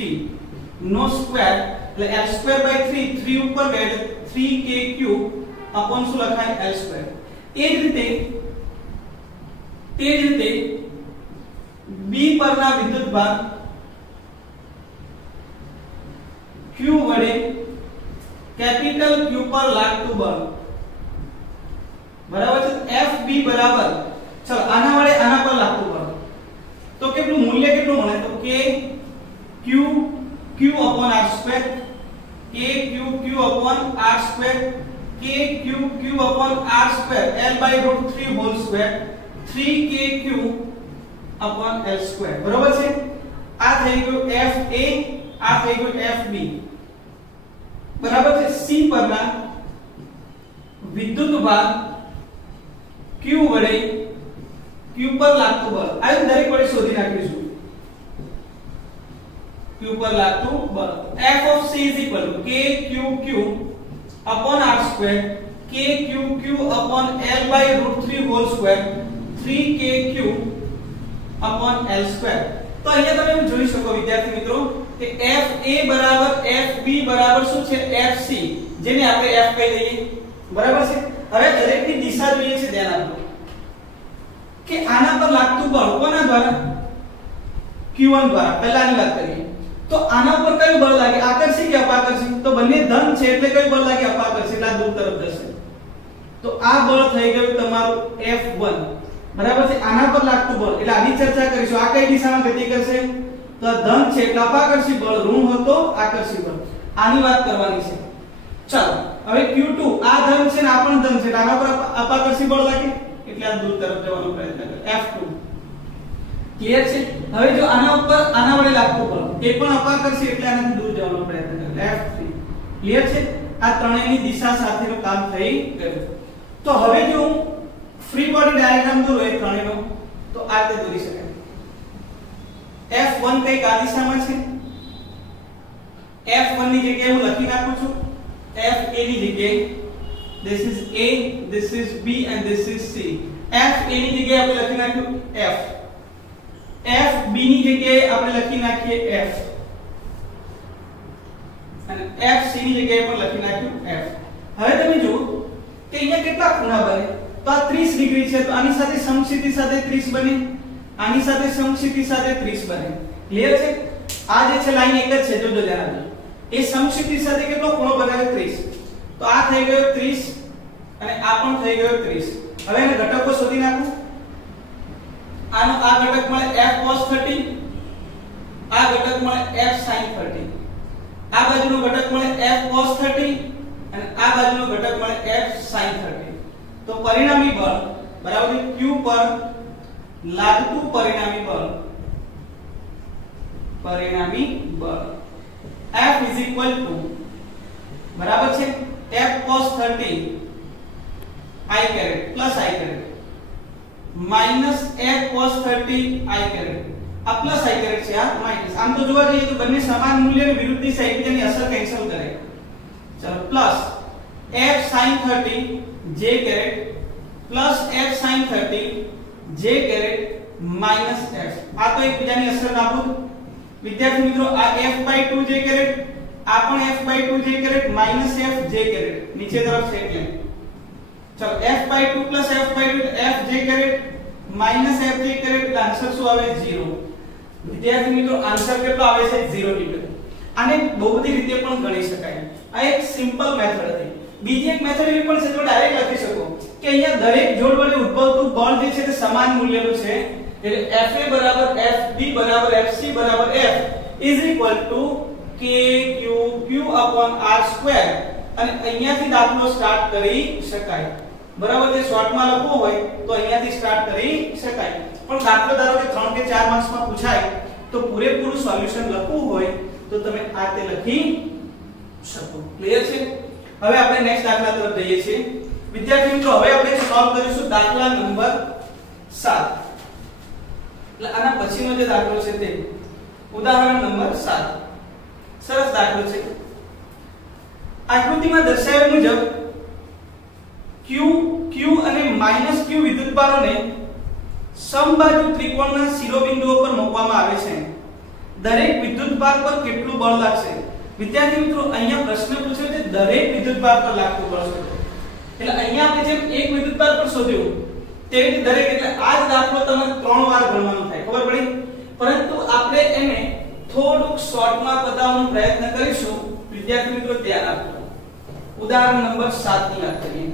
નો સ્ક્વેર એટલે L2/3 3 ઉપર ગયે 3kq અપોન શું લખાય? L2. એ જ રીતે B પરના વિદ્યુતભાર Q વડે કેપિટલ Q પર લાગતું બળ બરાબર છે FB બરાબર ચલો આના વડે આના પર લાગતું બળ તો કેટલું મૂલ્ય કેટલું મળે? તો K Q r2 K Q r2 K Q r2 L/√3 whole square 3kq L2. બરોબર છે. આ થઈ ગયું FA, આ થઈ ગયું FB. બરાબર છે. C પરના વિદ્યુતભાર Q વડે Q પર લાગતું બળ આ દરેક વડે શોધી નાખીશું. Q પર લાગતું બળ F of C is equal to KQQ upon r2 KQQ upon L/√3 whole square 3kq upon L2. તો અહીંયા તમે જોઈ શકો વિદ્યાર્થી મિત્રો કે FA બરાબર FB બરાબર શું છે? FC જેને આપણે F કહી દઈએ. બરાબર છે. હવે દરેકની દિશા જોઈએ છે. ધ્યાન આપજો કે આના પર લાગતું બળ કોના દ્વારા? Q1 દ્વારા. પહેલાની વાત કરીએ તો આના પર કયું બળ લાગે? આકર્ષી કે અપાકર્ષી? તો બંને ધન છે એટલે કયું બળ લાગે? અપાકર્ષી. એટલે દૂર તરફ જશે. તો આ બળ થઈ ગયું તમારું F1. બરાબર છે. આના પર લાગતું બળ એટલે આની ચર્ચા કરીશું. આ કઈ દિશામાં ગતિ કરશે? તો ધન છે એટલે અપાકર્ષી બળ, ઋણ હોય તો આકર્ષી બળ. આની વાત કરવાની છે. ચાલો હવે Q2 આ ધન છે ને આ પણ ધન છે એટલે આના પર અપાકર્ષી બળ લાગે એટલે આ દૂર તરફ જવાનો પ્રયત્ન કરે. F2 ક્લિયર છે. હવે જો આના ઉપર આના વડે લાગતું બળ એ પણ અપાકર્ષી એટલે આનાથી દૂર જવાનો પ્રયત્ન કરે. F3 ક્લિયર છે. આ ત્રણેયની દિશા સાથેનું કામ થઈ ગયું. તો હવે જો હું ફ્રી બોડી ડાયાગ્રામ દોરું એ ત્રણેયનો તો આ રીતે દોરી શકાય. F1 કઈ આ દિશામાં છે? F1 ની જગ્યાએ હું લખી નાખું છું FA ની જગ્યાએ this is A, this is B and this is C. FA ની જગ્યાએ આપણે લખી નાખ્યું F. FB ની જગ્યાએ આપણે લખી નાખીએ F. અને FC ની જગ્યાએ પણ લખી નાખ્યું F. હવે તમે જુઓ કે અહીંયા કેટલા ખૂણા બને? તો આ 30 ડિગ્રી છે તો આની સાથે સમક્ષિતિ સાથે 30 બને, આની સાથે સમક્ષિતિ સાથે 30 બને. ક્લિયર છે. આ જે છે લાઈન એક જ છે. જોજો ધ્યાન આપજો. એ સમક્ષિતિ સાથે કેટલો ખૂણો બનાવે? 30. તો આ થઈ ગયો 30 અને આ પણ થઈ ગયો 30. હવે એને ઘટકો શોધી નાખો. આનો આ ઘટક મળે F cos 30, આ ઘટક મળે F sin 30, આ બાજુનો ઘટક મળે F cos 30 અને આ બાજુનો ઘટક મળે F sin 30. તો પરિણામી બળ બરાબર Q પર લાગતું પરિણામી બળ F is equal to બરાબર છે F cos 30 I caret plus I caret minus F cos 30 I caret. આ પ્લસ I caret છે, આ માઈનસ. આમ તો જોવા જઈએ તો બંને સમાન મૂલ્યની વિરુદ્ધ દિશા એકબીજાની અસર કેન્સલ કરે. ચલો plus F sin 30 J caret plus F sin 30 J caret minus f આ તો એકબીજાની અસર નાબૂદ વિદ્યાર્થી મિત્રો આ f/2 j કેરેટ આ પણ f/2 j caret minus f j caret નીચે તરફ છે એટલે ચલો f/2 plus f/2 f j caret minus f j caret એટલે આન્સર શું આવે 0 વિદ્યાર્થી મિત્રો આન્સર કેટલો આવે છે 0 ન્યૂટન આને બહુ બધી રીતે પણ ગણી શકાય આ એક સિમ્પલ મેથડ હતી બીજી એક મેથડ એવી પણ છે જો ડાયરેક્ટ લખી શકો કે અહીંયા દરેક જોડ વડે ઉદ્ભવતું બળ જે છે તે સમાન મૂલ્યનું છે એટલે Fa બરાબર Fb બરાબર Fc બરાબર F kq/r² અને અહીંયાથી દાખલો સ્ટાર્ટ કરી શકાય બરાબર જે શોર્ટમાં લખવું હોય તો અહીંયાથી સ્ટાર્ટ કરી શકાય પણ દાખલો ધારો કે 3 કે 4 માર્ક્સમાં પૂછાય તો પૂરેપૂરું સોલ્યુશન લખવું હોય તો તમે આ તે લખી શકો ક્લિયર છે હવે આપણે નેક્સ્ટ દાખલા તરફ જઈએ છીએ વિદ્યાર્થી મિત્રો હવે આપણે સોલ્વ કરીશું દાખલા નંબર 7 એટલે આના પછીનો જે દાખલો છે તે ઉદાહરણ નંબર 7 સરસ દાખલો છે આકૃતિમાં દર્શાવ્યા મુજબ q q અને -q વિદ્યુતભારોને સમબાજુ ત્રિકોણના શિરોબિંદુઓ પર મૂકવામાં આવે છે દરેક વિદ્યુતભાર પર કેટલું બળ લાગશે વિદ્યાર્થી મિત્રો અહીંયા પ્રશ્ન પૂછ્યો છે દરેક વિદ્યુતભાર પર લાગતું બળ શોધો એટલે અહીંયા આપણે જેમ એક વિદ્યુતભાર પર શોધ્યું તેવી રીતે દરેક એટલે આ જ દાખલો તમારે 3 વાર ગણવાનો થાય ખબર પડી પરંતુ આપણે એને થોડુંક શોર્ટમાં બતાવવાનો પ્રયત્ન કરીશું વિદ્યાર્થી મિત્રો ધ્યાન આપજો ઉદાહરણ નંબર 7 ની વાત કરીએ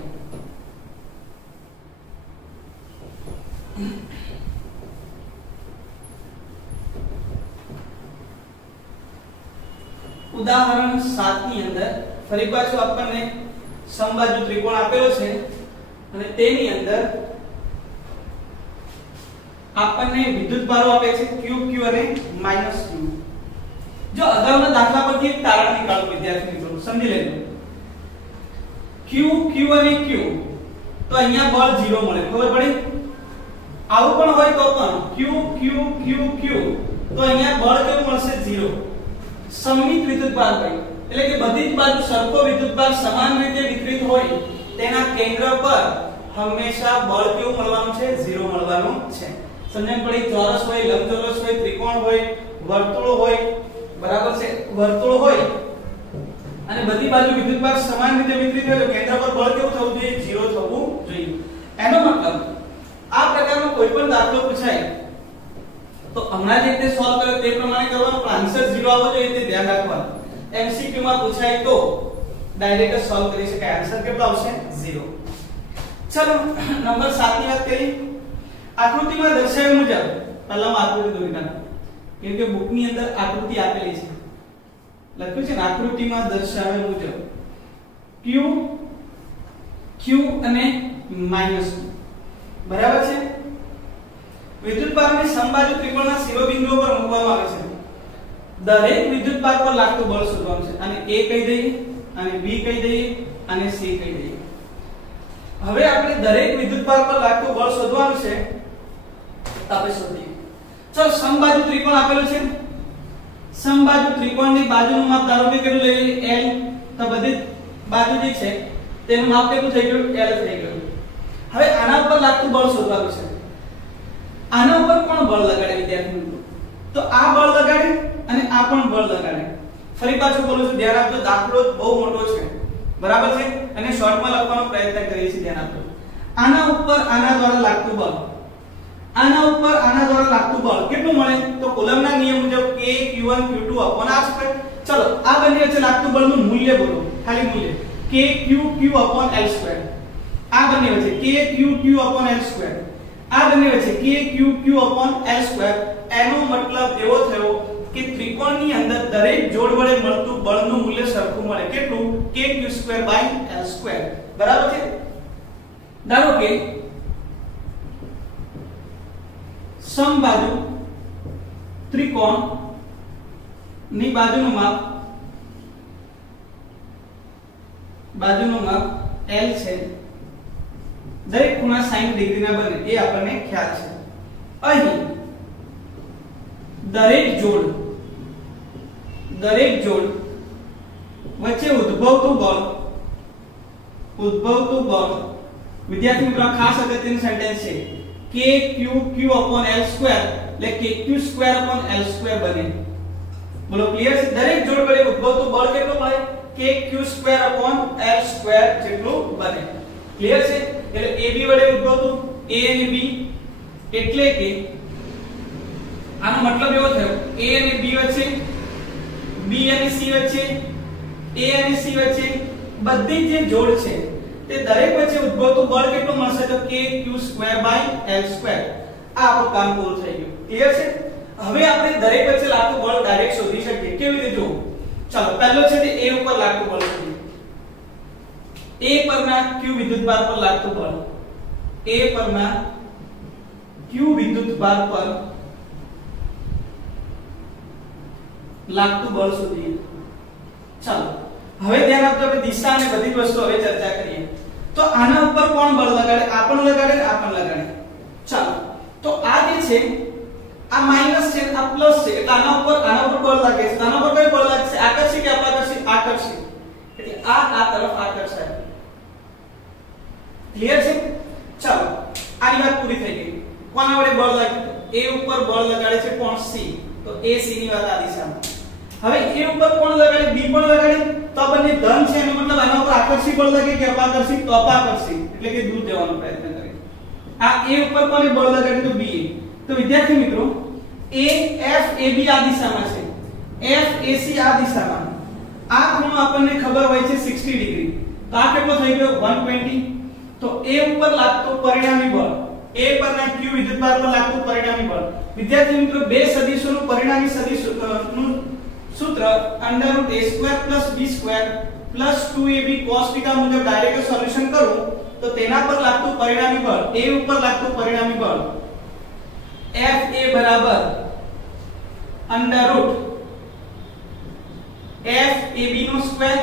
ઉદાહરણ 7 ની અંદર ફરી પાછું આપણને સમબાજુ ત્રિકોણ આપેલો છે અને તેની અંદર આપણને વિદ્યુતભારો આપે છે q q અને -q જો અગાઉના દાખલા પરથી એક તારણ નીકાળો વિદ્યાર્થી મિત્રો સમજી લેજો q q અને q તો અહીંયા બળ 0 મળે ખબર પડી આવું પણ હોય તો પણ q q q q તો અહીંયા બળ કેવું મળશે 0 સમમિત વિદ્યુતભાર હોય એટલે કે બધી જ બાજુ સરખો વિદ્યુતભાર સમાન રીતે વિતરિત હોય તેના કેન્દ્ર પર હંમેશા બળ કેવું મળવાનું છે 0 મળવાનું છે સમજણ પડી ચોરસ હોય લંબચોરસ હોય ત્રિકોણ હોય વર્તુળ હોય બરાબર છે વર્તુળ હોય અને બધી બાજુ વિદ્યુતભાર સમાન રીતે વિતરિત હોય તો કેન્દ્ર પર બળ કેવું થવું જોઈએ 0 થવું જોઈએ એનો મતલબ આ પ્રકારનો કોઈ પણ દાખલો પૂછાય તો હમણાં જે રીતે સોલ્વ કર્યો તે પ્રમાણે કરવાનો પણ આન્સર 0 આવવો જોઈએ તે ધ્યાન રાખવાનું MCQ માં પૂછાય તો ડાયરેક્ટ સોલ્વ કરી શકાય આન્સર કેટલો આવશે 0 ચલો નંબર 7 ની વાત કરી આકૃતિમાં દર્શાવ્યા મુજબ પહેલા હું આકૃતિ દોરી નાખું કેમ કે બુક ની અંદર આકૃતિ આપેલી છે લખ્યું છે ને આકૃતિમાં દર્શાવ્યા મુજબ q q અને -q બરાબર છે વિદ્યુતભારને સમબાજુ ત્રિકોણના શિરોબિંદુઓ પર મૂકવામાં આવે છે દરેક વિદ્યુતભાર પર લાગતું બળ શોધવાનું છે અને a કહી દઈએ અને b કહી દઈએ અને c કહી દઈએ હવે આપણે દરેક વિદ્યુતભાર પર લાગતું બળ શોધવાનું છે તો આપણે શોધીએ ચલો સમબાજુ ત્રિકોણ આપેલો છે સમબાજુ ત્રિકોણની બાજુનું માપ ધારો કે કેટલું લઈએ l તો બધી બાજુ જે છે તેનું માપ કેટલું થઈ ગયું l થઈ ગયું હવે આના ઉપર લાગતું બળ શોધવાનું છે આના ઉપર કોણ બળ લગાડે વિદ્યાર્થી મિત્રો તો આ બળ લગાડે અને આ પણ બળ લગાડે ફરી પાછું બોલું છું ધ્યાન આપજો દાખલો બહુ મોટો છે બરાબર છે અને શોર્ટમાં લખવાનો પ્રયત્ન કરીએ છીએ ધ્યાન આપજો આના ઉપર આના દ્વારા લાગતું બળ આના ઉપર આના દ્વારા લાગતું બળ કેટલું મળે તો કુલમ્બના નિયમ મુજબ k q1 q2 r². ચલો આ બંને વચ્ચે લાગતું બળનું મૂલ્ય બોલો ખાલી મૂલ્ય k q q l². આ બંને વચ્ચે k q q l². આ બંને વચ્ચે k q q l² એનો મતલબ એવો થયો કે ત્રિકોણની અંદર દરેક જોડ વડે મળતું બળનું મૂલ્ય સરખું મળે કેટલું k q² l². બરાબર છે ધારો કે સમબાજુ ત્રિકોણ ની બાજુનું માપ l છે દરેક ખૂણા 60 ડિગ્રી ના બને એ આપણને ખ્યાલ છે અહીં દરેક જોડ વચ્ચે ઉદ્ભવતું બળ વિદ્યાર્થી મિત્રો ખાસ અગત્યનું સેન્ટેન્સ છે k kq/l² એટલે kq²/l² બને. બોલો ક્લિયર છે? દરેક જોડ વડે ઉદ્ભવતું બળ કેટલું મળે? kq²/l² જેટલું બને. ક્લિયર છે? એટલે AB વડે ઉદ્ભવતું A અને B એટલે કે આનો મતલબ એવો થયો A અને B વચ્ચે, B અને C વચ્ચે, A અને C વચ્ચે બધી જે જોડ છે તે દરેક વચ્ચે ઉદ્ભવતું બળ કેટલું મળશે? તો kq²/l². આ આપણું કામ પૂરું થઈ ગયું. ક્લિયર છે? હવે આપણે દરેક વચ્ચે લાગતું બળ ડાયરેક્ટ શોધી શકીએ. કેવી રીતે જો? ચાલો પહેલો છે તે A ઉપર લાગતું બળ શોધીએ. A પરના q વિદ્યુતભાર પર લાગતું બળ. A પરના q વિદ્યુતભાર પર લાગતું બળ શોધીએ. ચાલો હવે ધ્યાન આપજો, આપણે દિશા અને બધી વસ્તુ હવે ચર્ચા કરીએ. તો આના ઉપર કોણ બળ લગાડે? આ પણ લગાડે, આ પણ લગાડે. ચાલો તો આ જે છે આ માઈનસ છે, આ પ્લસ છે, એટલે આના ઉપર બળ લાગે છે. આના ઉપર કઈ બળ લાગે છે? આકર્ષી કે અપાકર્ષી? આકર્ષી. એટલે આ તરફ આકર્ષાય. ક્લિયર છે? ચાલો આની વાત પૂરી થઈ ગઈ. કોના વડે બળ લાગે? A ઉપર બળ લગાડે છે કોણ? C. તો AC ની વાત આ દિશામાં. હવે A ઉપર કોણ લગાડે? B પણ લગાડે. તો આ બંને ધન છે એનો મતલબ આના ઉપર આકર્ષી બળ લાગે કે અપાકર્ષી? તો અપાકર્ષી, એટલે કે દૂર જવાનો પ્રયત્ન કરે. આ A ઉપર કોને બળ લગાડે? તો B. તો વિદ્યાર્થી મિત્રો AFAB આ દિશામાં છે, FAC આ દિશામાં. આ ખૂણો આપણને ખબર હોય છે 60 ડિગ્રી. તો આ કેટલો થઈ ગયો? 120. તો A ઉપર લાગતું પરિણામી બળ, A પરના q વિદ્યુતભાર પર લાગતું પરિણામી બળ. વિદ્યાર્થી મિત્રો બે સદિશોનું પરિણામી સદિશનું સૂત્ર √a² + b² + 2ab cos θ મુજબ ડાયરેક્ટ સોલ્યુશન કરું તો તેના પર લાગતું પરિણામી બળ, A ઉપર લાગતું પરિણામી બળ FA બરાબર √FAB નો સ્ક્વેર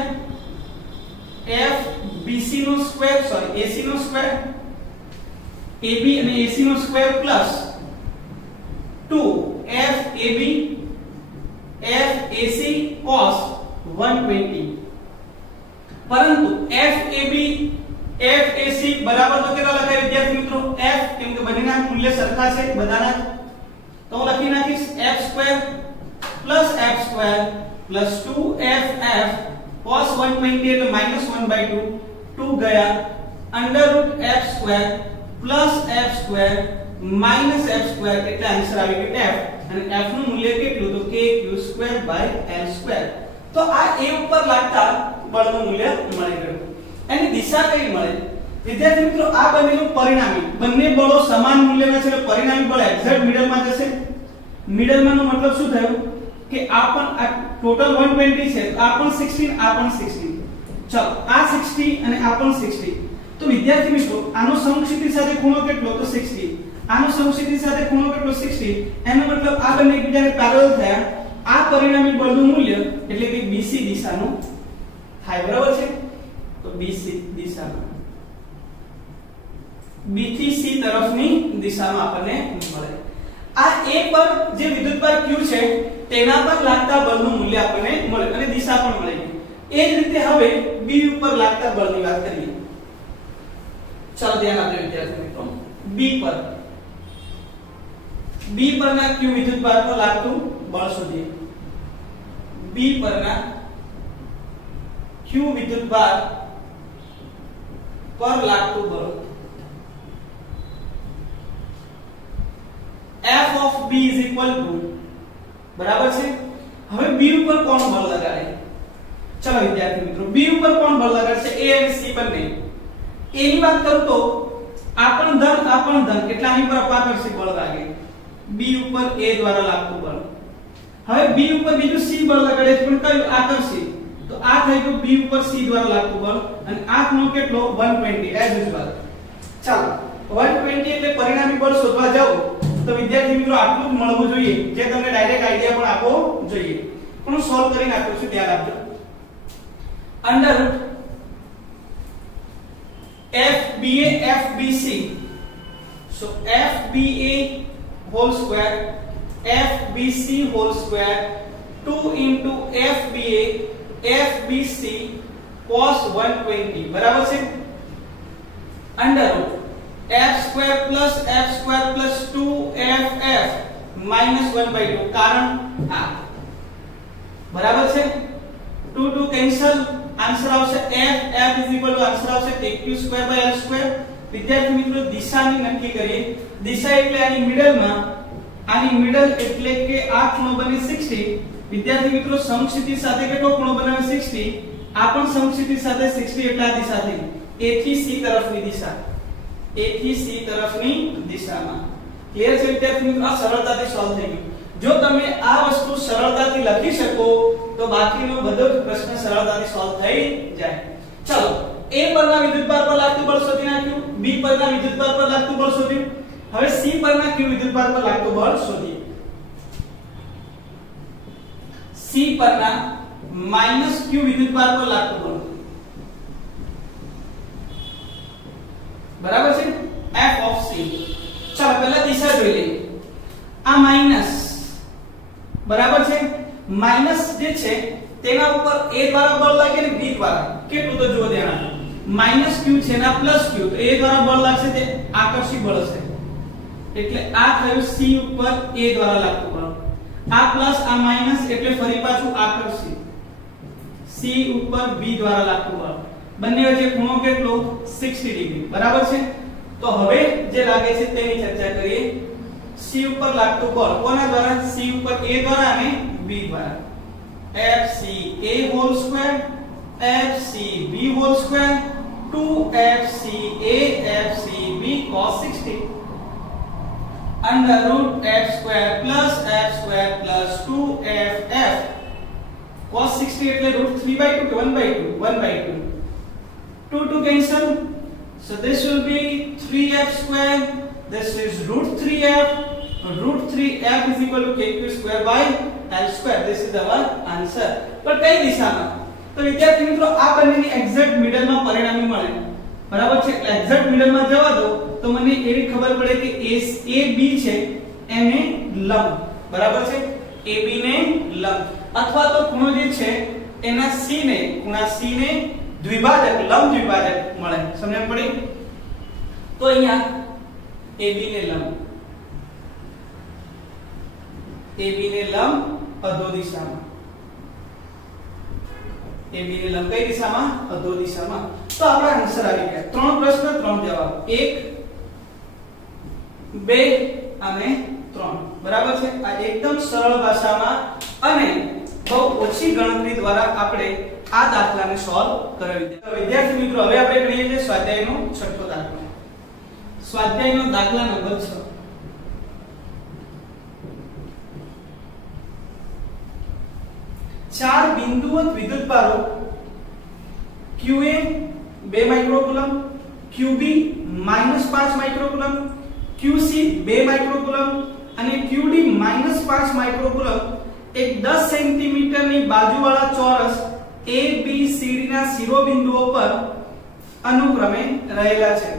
FBC નો સ્ક્વેર AC નો સ્ક્વેર AB અને AC નો square plus 2FAB FAC cos 120. પરંતુ FAB FAC બરાબર તો કેટલા લખાય વિદ્યાર્થી મિત્રો? F કેમ કે બંનેના મૂલ્ય સરખા છે બધાના, તો હું લખી નાખીશ f² + f² + 2FF cos 120 એટલે -1/2 2 ગયા √f² + f² -f² એટલે આન્સર આવી ગયો f. અને f નું મૂલ્ય કેટલું? તો kq²/l². તો આ A ઉપર લાગતા બળનું મૂલ્ય મળી ગયું. એની દિશા કઈ મળે? વિદ્યાર્થી મિત્રો આ બંનેનું પરિણામી, બંને બળો સમાન મૂલ્યના છે એટલે પરિણામી બળ એક્ઝેક્ટ મિડલમાં જશે. મિડલમાં નો મતલબ શું થયું કે આ ટોટલ 120 છે, આ પણ 16, આ પણ 16. ચાલો આ 60 અને આ પણ 60. તો વિદ્યાર્થી મિત્રો આનો સમક્ષિતિજ સાથે ખૂણો કેટલો? તો 60. આનો સમક્ષિતિજ સાથે ખૂણો કેટલો? 60. એનો મતલબ આ બંને એકબીજાને પેરેલલ થયા. આ પરિણામી બળનું મૂલ્ય એટલે કે BC દિશાનું થાય. બરાબર છે? તો BC દિશામાં B થી C તરફની દિશામાં આપણને મળે. આ A પર જે વિદ્યુતભાર Q છે તેના પર લાગતા બળનું મૂલ્ય આપણને મળે અને દિશા પણ મળે. એ જ રીતે હવે B ઉપર લાગતા બળની વાત કરીએ. ચાલો ધ્યાન આપજો વિદ્યાર્થી મિત્રો. B પરના Q વિદ્યુતભાર પર લાગતું બળ શોધીએ. B પરના Q વિદ્યુતભાર પર લાગતું બળ F of B is equal to બરાબર છે. હવે B ઉપર કોણ બળ લગાડે? ચલો વિદ્યાર્થી મિત્રો B ઉપર કોણ બળ લગાડશે? A અને C બંને. A ની વાત કરું તો આ પણ ધન એટલે આની પર અપાકર્ષી બળ લાગે. B ઉપર A દ્વારા લાગતું બળ. હવે B ઉપર બીજું C બળ લગાડે છે પણ કયું? આકર્ષી. તો આ થઈ ગયું B ઉપર C દ્વારા લાગતું બળ અને આ ખૂણો કેટલો? 120 એઝ યુઝ્યુઅલ. ચાલો 120 એટલે પરિણામી બળ શોધવા જાવ તો વિદ્યાર્થી મિત્રો આટલું જ મળવું જોઈએ, જે તમને ડાયરેક્ટ આઈડિયા પણ આપવો જોઈએ. પણ હું સોલ્વ કરી નાખું છું, ધ્યાન આપજો. √FBA FBC, so FBA whole square FBC whole square 2 into FBA FBC cos 120 બરાબર છે. √FBA f²+f²+2ff -1/2 કારણ આ બરાબર છે 2 2 કેન્સલ આન્સર આવશે f આન્સર આવશે kq²/l². વિદ્યાર્થી મિત્રો દિશાની નક્કી કરીએ. દિશા એટલે આની મિડલ એટલે કે આ ખૂણો બને 60. વિદ્યાર્થી મિત્રો સમક્ષિતિજ સાથે કેટલો ખૂણો બનાવે 60. આ પણ સમક્ષિતિજ સાથે 60 એટલે આ દિશા થઈ a થી c તરફની દિશા. a થી c તરફની દિશામાં. ક્લિયર છે વિદ્યાર્થી મિત્રો? આ સરળતાથી સોલ્વ થઈ ગયું. જો તમે આ વસ્તુ સરળતાથી લખી શકો તો બાકીનો બધો જ પ્રશ્ન સરળતાથી સોલ્વ થઈ જાય. ચલો a પરના વિદ્યુતભાર પર લાગતું બળ શોધી નાખ્યું, b પરના વિદ્યુતભાર પર લાગતું બળ શોધ્યું. હવે c પરના q વિદ્યુતભાર પર લાગતું બળ શોધીએ. c પરના -q વિદ્યુતભાર પર લાગતું બળ બરાબર છે f of c. ચાલો પહેલા દિશા જોઈ લઈએ. આ માઈનસ બરાબર છે. માઈનસ જે છે તેના ઉપર a દ્વારા બળ લાગે ને b દ્વારા. કેટલું તો જુઓ ધ્યાન. -q છે ના +q તો a દ્વારા બળ લાગશે તે આકર્ષી બળ હશે. એટલે આ થયું c ઉપર a દ્વારા લાગતું બળ. આ પ્લસ આ માઈનસ એટલે ફરી પાછું આકર્ષી c ઉપર b દ્વારા લાગતું બળ. બંને વચ્ચે ખૂણો કેટલો 60 ડિગ્રી બરાબર છે. તો હવે જે લાગે છે તેની ચર્ચા કરીએ. c ઉપર લાગતું બળ કોના દ્વારા? c ઉપર a દ્વારા અને b દ્વારા. fca² fcb² 2fca fcb cos 60 √f²+f²+2ff cos 60 એટલે √3/2 કે 1/2 2 2 cancel, so this will be 3f². This is √3f. √3f is equal to kq²/l². This is our answer. પણ કઈ દિશામાં? તો વિદ્યાર્થી મિત્રો આ બંનેની એક્ઝેક્ટ મિડલમાં પરિણામી મળે બરાબર છે. એટલે એક્ઝેક્ટ મિડલમાં જવા દો તો મને એવી ખબર પડે કે AB છે એને લંબ બરાબર છે. AB ને લંબ અથવા તો ખૂણો જે છે એના ખૂણા C ને દ્વિભાજક લંબ દ્વિભાજક મળે. સમજણ પડી? તો અહીંયા AB ને લંબ અધો દિશામાં. AB ને લંબ કઈ દિશામાં? અધો દિશામાં. તો આપણા આન્સર આવી ગયા. 3 પ્રશ્ન 3 જવાબ. 1 2 અને 3 બરાબર છે. આ એકદમ સરળ ભાષામાં અને બહુ ઓછી ગણતરી દ્વારા આપણે આ દાખલાને સોલ્વ કરાવી દીધો. વિદ્યાર્થી મિત્રો હવે આપણે કરીએ છીએ સ્વાધ્યાયનો છઠ્ઠો દાખલો. સ્વાધ્યાયનો દાખલા નંબર 6. ચાર બિંદુવત વિદ્યુતભારો QA 2 માઇક્રોકુલમ, QB -5 માઇક્રોકુલમ, QC 2 માઇક્રોકુલમ અને QD -5 માઇક્રોકુલમ એક 10 સેન્ટીમીટરની બાજુવાળા ચોરસ ABCD ના શિરોબિંદુઓ પર અનુક્રમે રહેલા છે.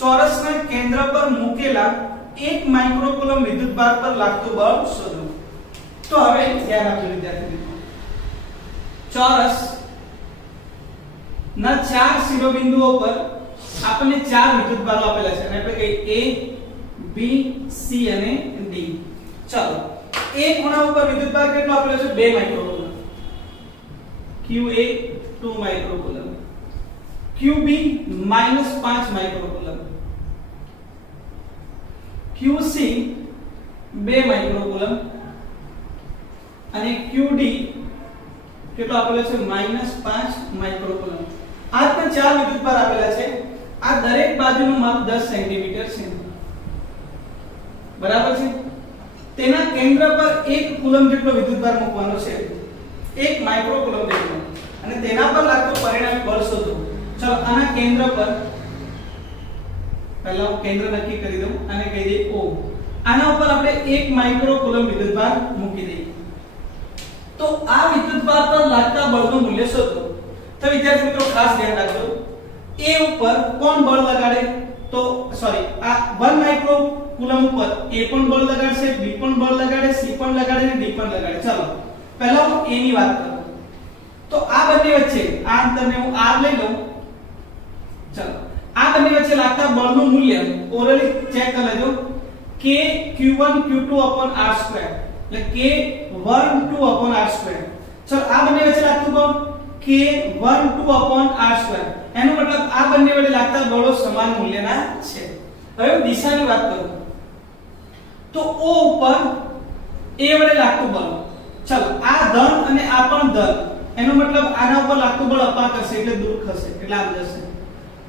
ચોરસના કેન્દ્ર પર મૂકેલા 1 માઇક્રોકુલમ વિદ્યુતભાર પર લાગતું બળ શોધો. તો હવે ધ્યાન આપજો વિદ્યાર્થી મિત્રો. ચોરસ ના 4 શિરોબિંદુઓ પર આપણને 4 વિદ્યુતભારો આપેલા છે અને આપણે કહીએ A B C અને D. ચાલો A ખૂણા ઉપર વિદ્યુતભાર કેટલો આપેલો છે? 2 માઇક્રોકુલમ. QA 2 માઇક્રોકુલમ, QB -5 માઇક્રોકુલમ, QC 2 માઇક્રોકુલમ અને QD કેટલો આપેલો છે? -5 માઇક્રોકુલમ. આ પણ 4 વિદ્યુતભાર આપેલા છે. આ દરેક બાજુનું માપ 10 સેન્ટીમીટર છે બરાબર છે. તેના કેન્દ્ર પર 1 કુલમ જેટલો વિદ્યુતભાર મૂકવાનો છે, 1 માઇક્રોકુલમ જેટલો, અને તેના પર લાગતું પરિણામી બળ શોધો. ચલો આના કેન્દ્ર પર પહેલા હું કેન્દ્ર નક્કી કરી દઉં અને કહી દઈએ O. આના ઉપર આપણે 1 માઇક્રોકુલમ વિદ્યુતભાર મૂકી દઈએ. તો આ વિદ્યુતભાર પર લાગતા બળનું મૂલ્ય શોધો. તો વિદ્યાર્થી મિત્રો ખાસ ધ્યાન રાખજો. A ઉપર કોણ બળ લગાડે? તો સોરી આ 1 માઇક્રોકુલમ ઉપર A પણ બળ લગાડશે, B પણ બળ લગાડે, C પણ લગાડે અને D પણ લગાડે. ચલો પહેલા હું A ની વાત કરું. તો આ બંને વચ્ચે આ અંતરને હું R લઈ લઉં. ચલો આ બંને વચ્ચે લાગતા બળનું મૂલ્ય ઓરલી ચેક કરી લેજો k q1 q2 r2 એટલે k12 r2. ચલો આ બંને વચ્ચે લાગતું બળ k12 r2 એનો મતલબ આ બંને વચ્ચે લાગતા બળો સમાન મૂલ્યના છે. હવે દિશાની વાત કરું તો O ઉપર A વડે લાગતું બળ, ચલો આ ધન અને આ પણ ધન, એનો મતલબ આના ઉપર લાગતું બળ અપાકર છે એટલે દૂર ખસે એટલે આમ જશે,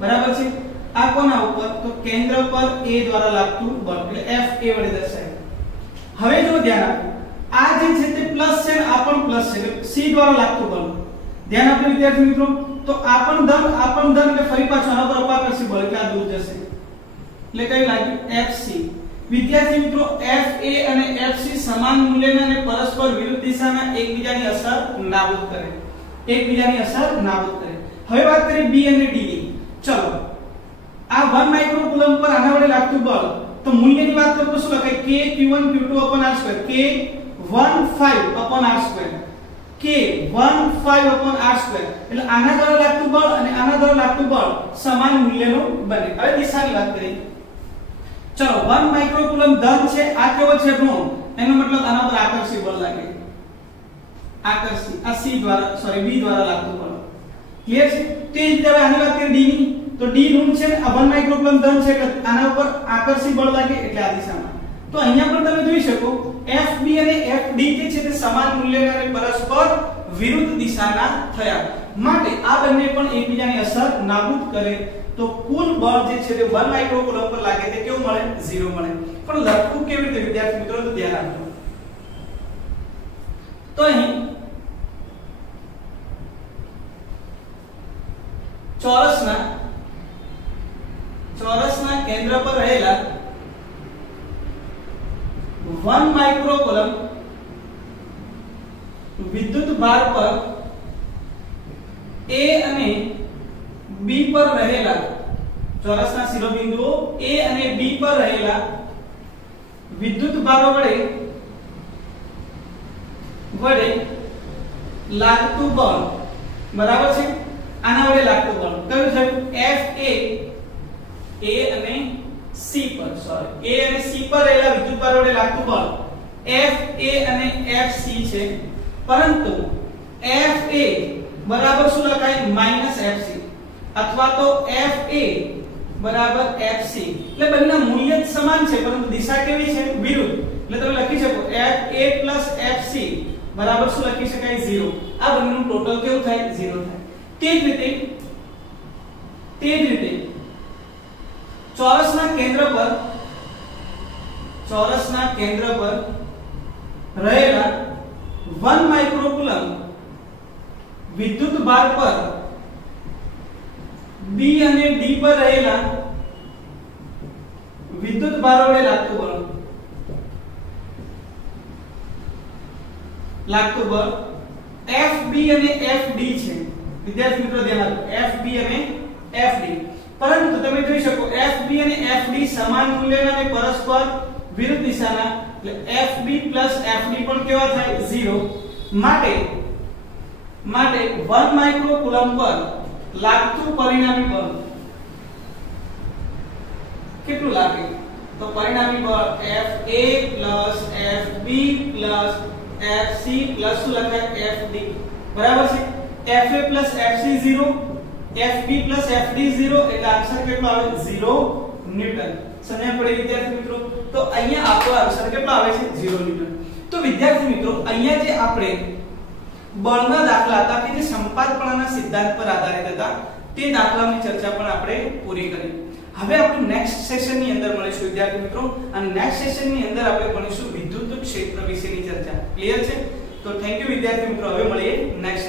બરાબર છે. આ કોના ઉપર? તો કેન્દ્ર પર A દ્વારા લાગતું બળ એટલે F A વડે દર્શાય. હવે જો ધ્યાન આપો આ જે છે તે પ્લસ છે અને આ પણ પ્લસ છે એટલે C દ્વારા લાગતું બળ. ધ્યાન આપો વિદ્યાર્થી મિત્રો, તો આ પણ ધન એટલે ફરી પાછું આના પર અપાકર છે બળ એટલે આ દૂર જશે એટલે કઈ લાગ્યું FC. વિદ્યાર્થી મિત્રો FA અને FC સમાન મૂલ્યના અને પરસ્પર વિરુદ્ધ દિશાના એકબીજાની અસર નાબૂદ કરે. હવે વાત કરીએ B અને D ની. ચલો આ 1 માઇક્રોકુલમ પર આના વડે લાગતું બળ, તો મૂલ્યની વાત કરું તો શું લખાય? k q1 q2 r2 k15 r2 એટલે આના દ્વારા લાગતું બળ અને આના દ્વારા લાગતું બળ સમાન મૂલ્યનું બને. હવે દિશાની વાત કરીએ. ચલો 1 માઇક્રોકુલમ ધન છે, આ કેવો છે? ઋણ, એનો મતલબ આના પર આકર્ષી બળ લાગે. આ B દ્વારા લાગતું બળ. ક્લિયર છે? તે જ રીતે હવે આની વાત કરીએ D ની, તો D ઋણ છે, આ 1 માઇક્રોકુલમ ધન છે એટલે આના ઉપર આકર્ષી બળ લાગે એટલે આ દિશામાં. તો અહીંયા પણ તમે જોઈ શકો FB અને FD જે છે તે સમાન મૂલ્યના અને પરસ્પર વિરુદ્ધ દિશાના થયા માટે આ બંને પણ એકબીજાની અસર નાબૂદ કરે. તો કુલ બળ જે છે તે 1 માઇક્રોકુલમ પર લાગે તે કેવું મળે? 0 મળે. પણ લખવું કેવી રીતે વિદ્યાર્થી મિત્રો? તો ધ્યાન આપજો. તો અહીં ચોરસના કેન્દ્ર પર રહેલા 1 માઇક્રોકુલમ વિદ્યુત ભાર પર A અને B પર રહેલા ચોરસના શિરોબિંદુઓ A અને B પર રહેલા વિદ્યુત ભારો વડે લાગતું બળ, બરાબર છે. આના વડે લાગતું બળ કયું છે? FA અને C પર રહેલા વિદ્યુત ભાર વડે લાગતું બળ FA અને FC છે. પરંતુ FA બરાબર શું લખાય? -FC અથવા તો FA બરાબર FC. એટલે બંનેના મૂલ્ય સમાન છે પરંતુ દિશા કેવી છે? વિરુદ્ધ. એટલે તમે લખી શકો FA FC બરાબર શું લખી શકાય? 0. આ બંનેનું ટોટલ કેવું થાય? 0 થાય. તે જ રીતે ચોરસના કેન્દ્ર પર રહેલા 1 માઇક્રોકુલમ વિદ્યુત ભાર પર B અને D પર રહેલા વિદ્યુત ભારો વડે લાગતું બળ FB અને FD છે. વિદ્યાર્થી મિત્રો ધ્યાન આપો, FB અને FD. પરંતુ તમે જોઈ શકો FB અને FD સમાન મૂલ્યના અને પરસ્પર વિરુદ્ધ દિશાના એટલે FB FD પણ કેવા થાય? 0. માટે 1 માઇક્રોકુલમ પર લાગતું પરિણામી બળ કેટલું લાગે? તો પરિણામી બળ FA FB FC શું લખાય? FD, બરાબર છે. FA FC 0, FB FD 0 એટલે આન્સર કેટલો આવે? 0 ન્યૂટન. સમજણ પડી વિદ્યાર્થી મિત્રો? તો અહીંયા આપણો આન્સર કેટલો આવે છે? 0 ન્યૂટન. તો વિદ્યાર્થી મિત્રો અહીંયા જે આપણે બળના દાખલા હતા કે જે સંપાતપણાના સિદ્ધાંત પર આધારિત હતા તે દાખલાની ચર્ચા પણ આપણે પૂરી કરી. હવે આપણે નેક્સ્ટ સેશનની અંદર મળીશું વિદ્યાર્થી મિત્રો, અને નેક્સ્ટ સેશનની અંદર આપણે ભણીશું વિદ્યુત ક્ષેત્ર વિશેની ચર્ચા. ક્લિયર છે? તો થેન્ક યુ વિદ્યાર્થી મિત્રો. હવે મળીએ નેક્સ્ટ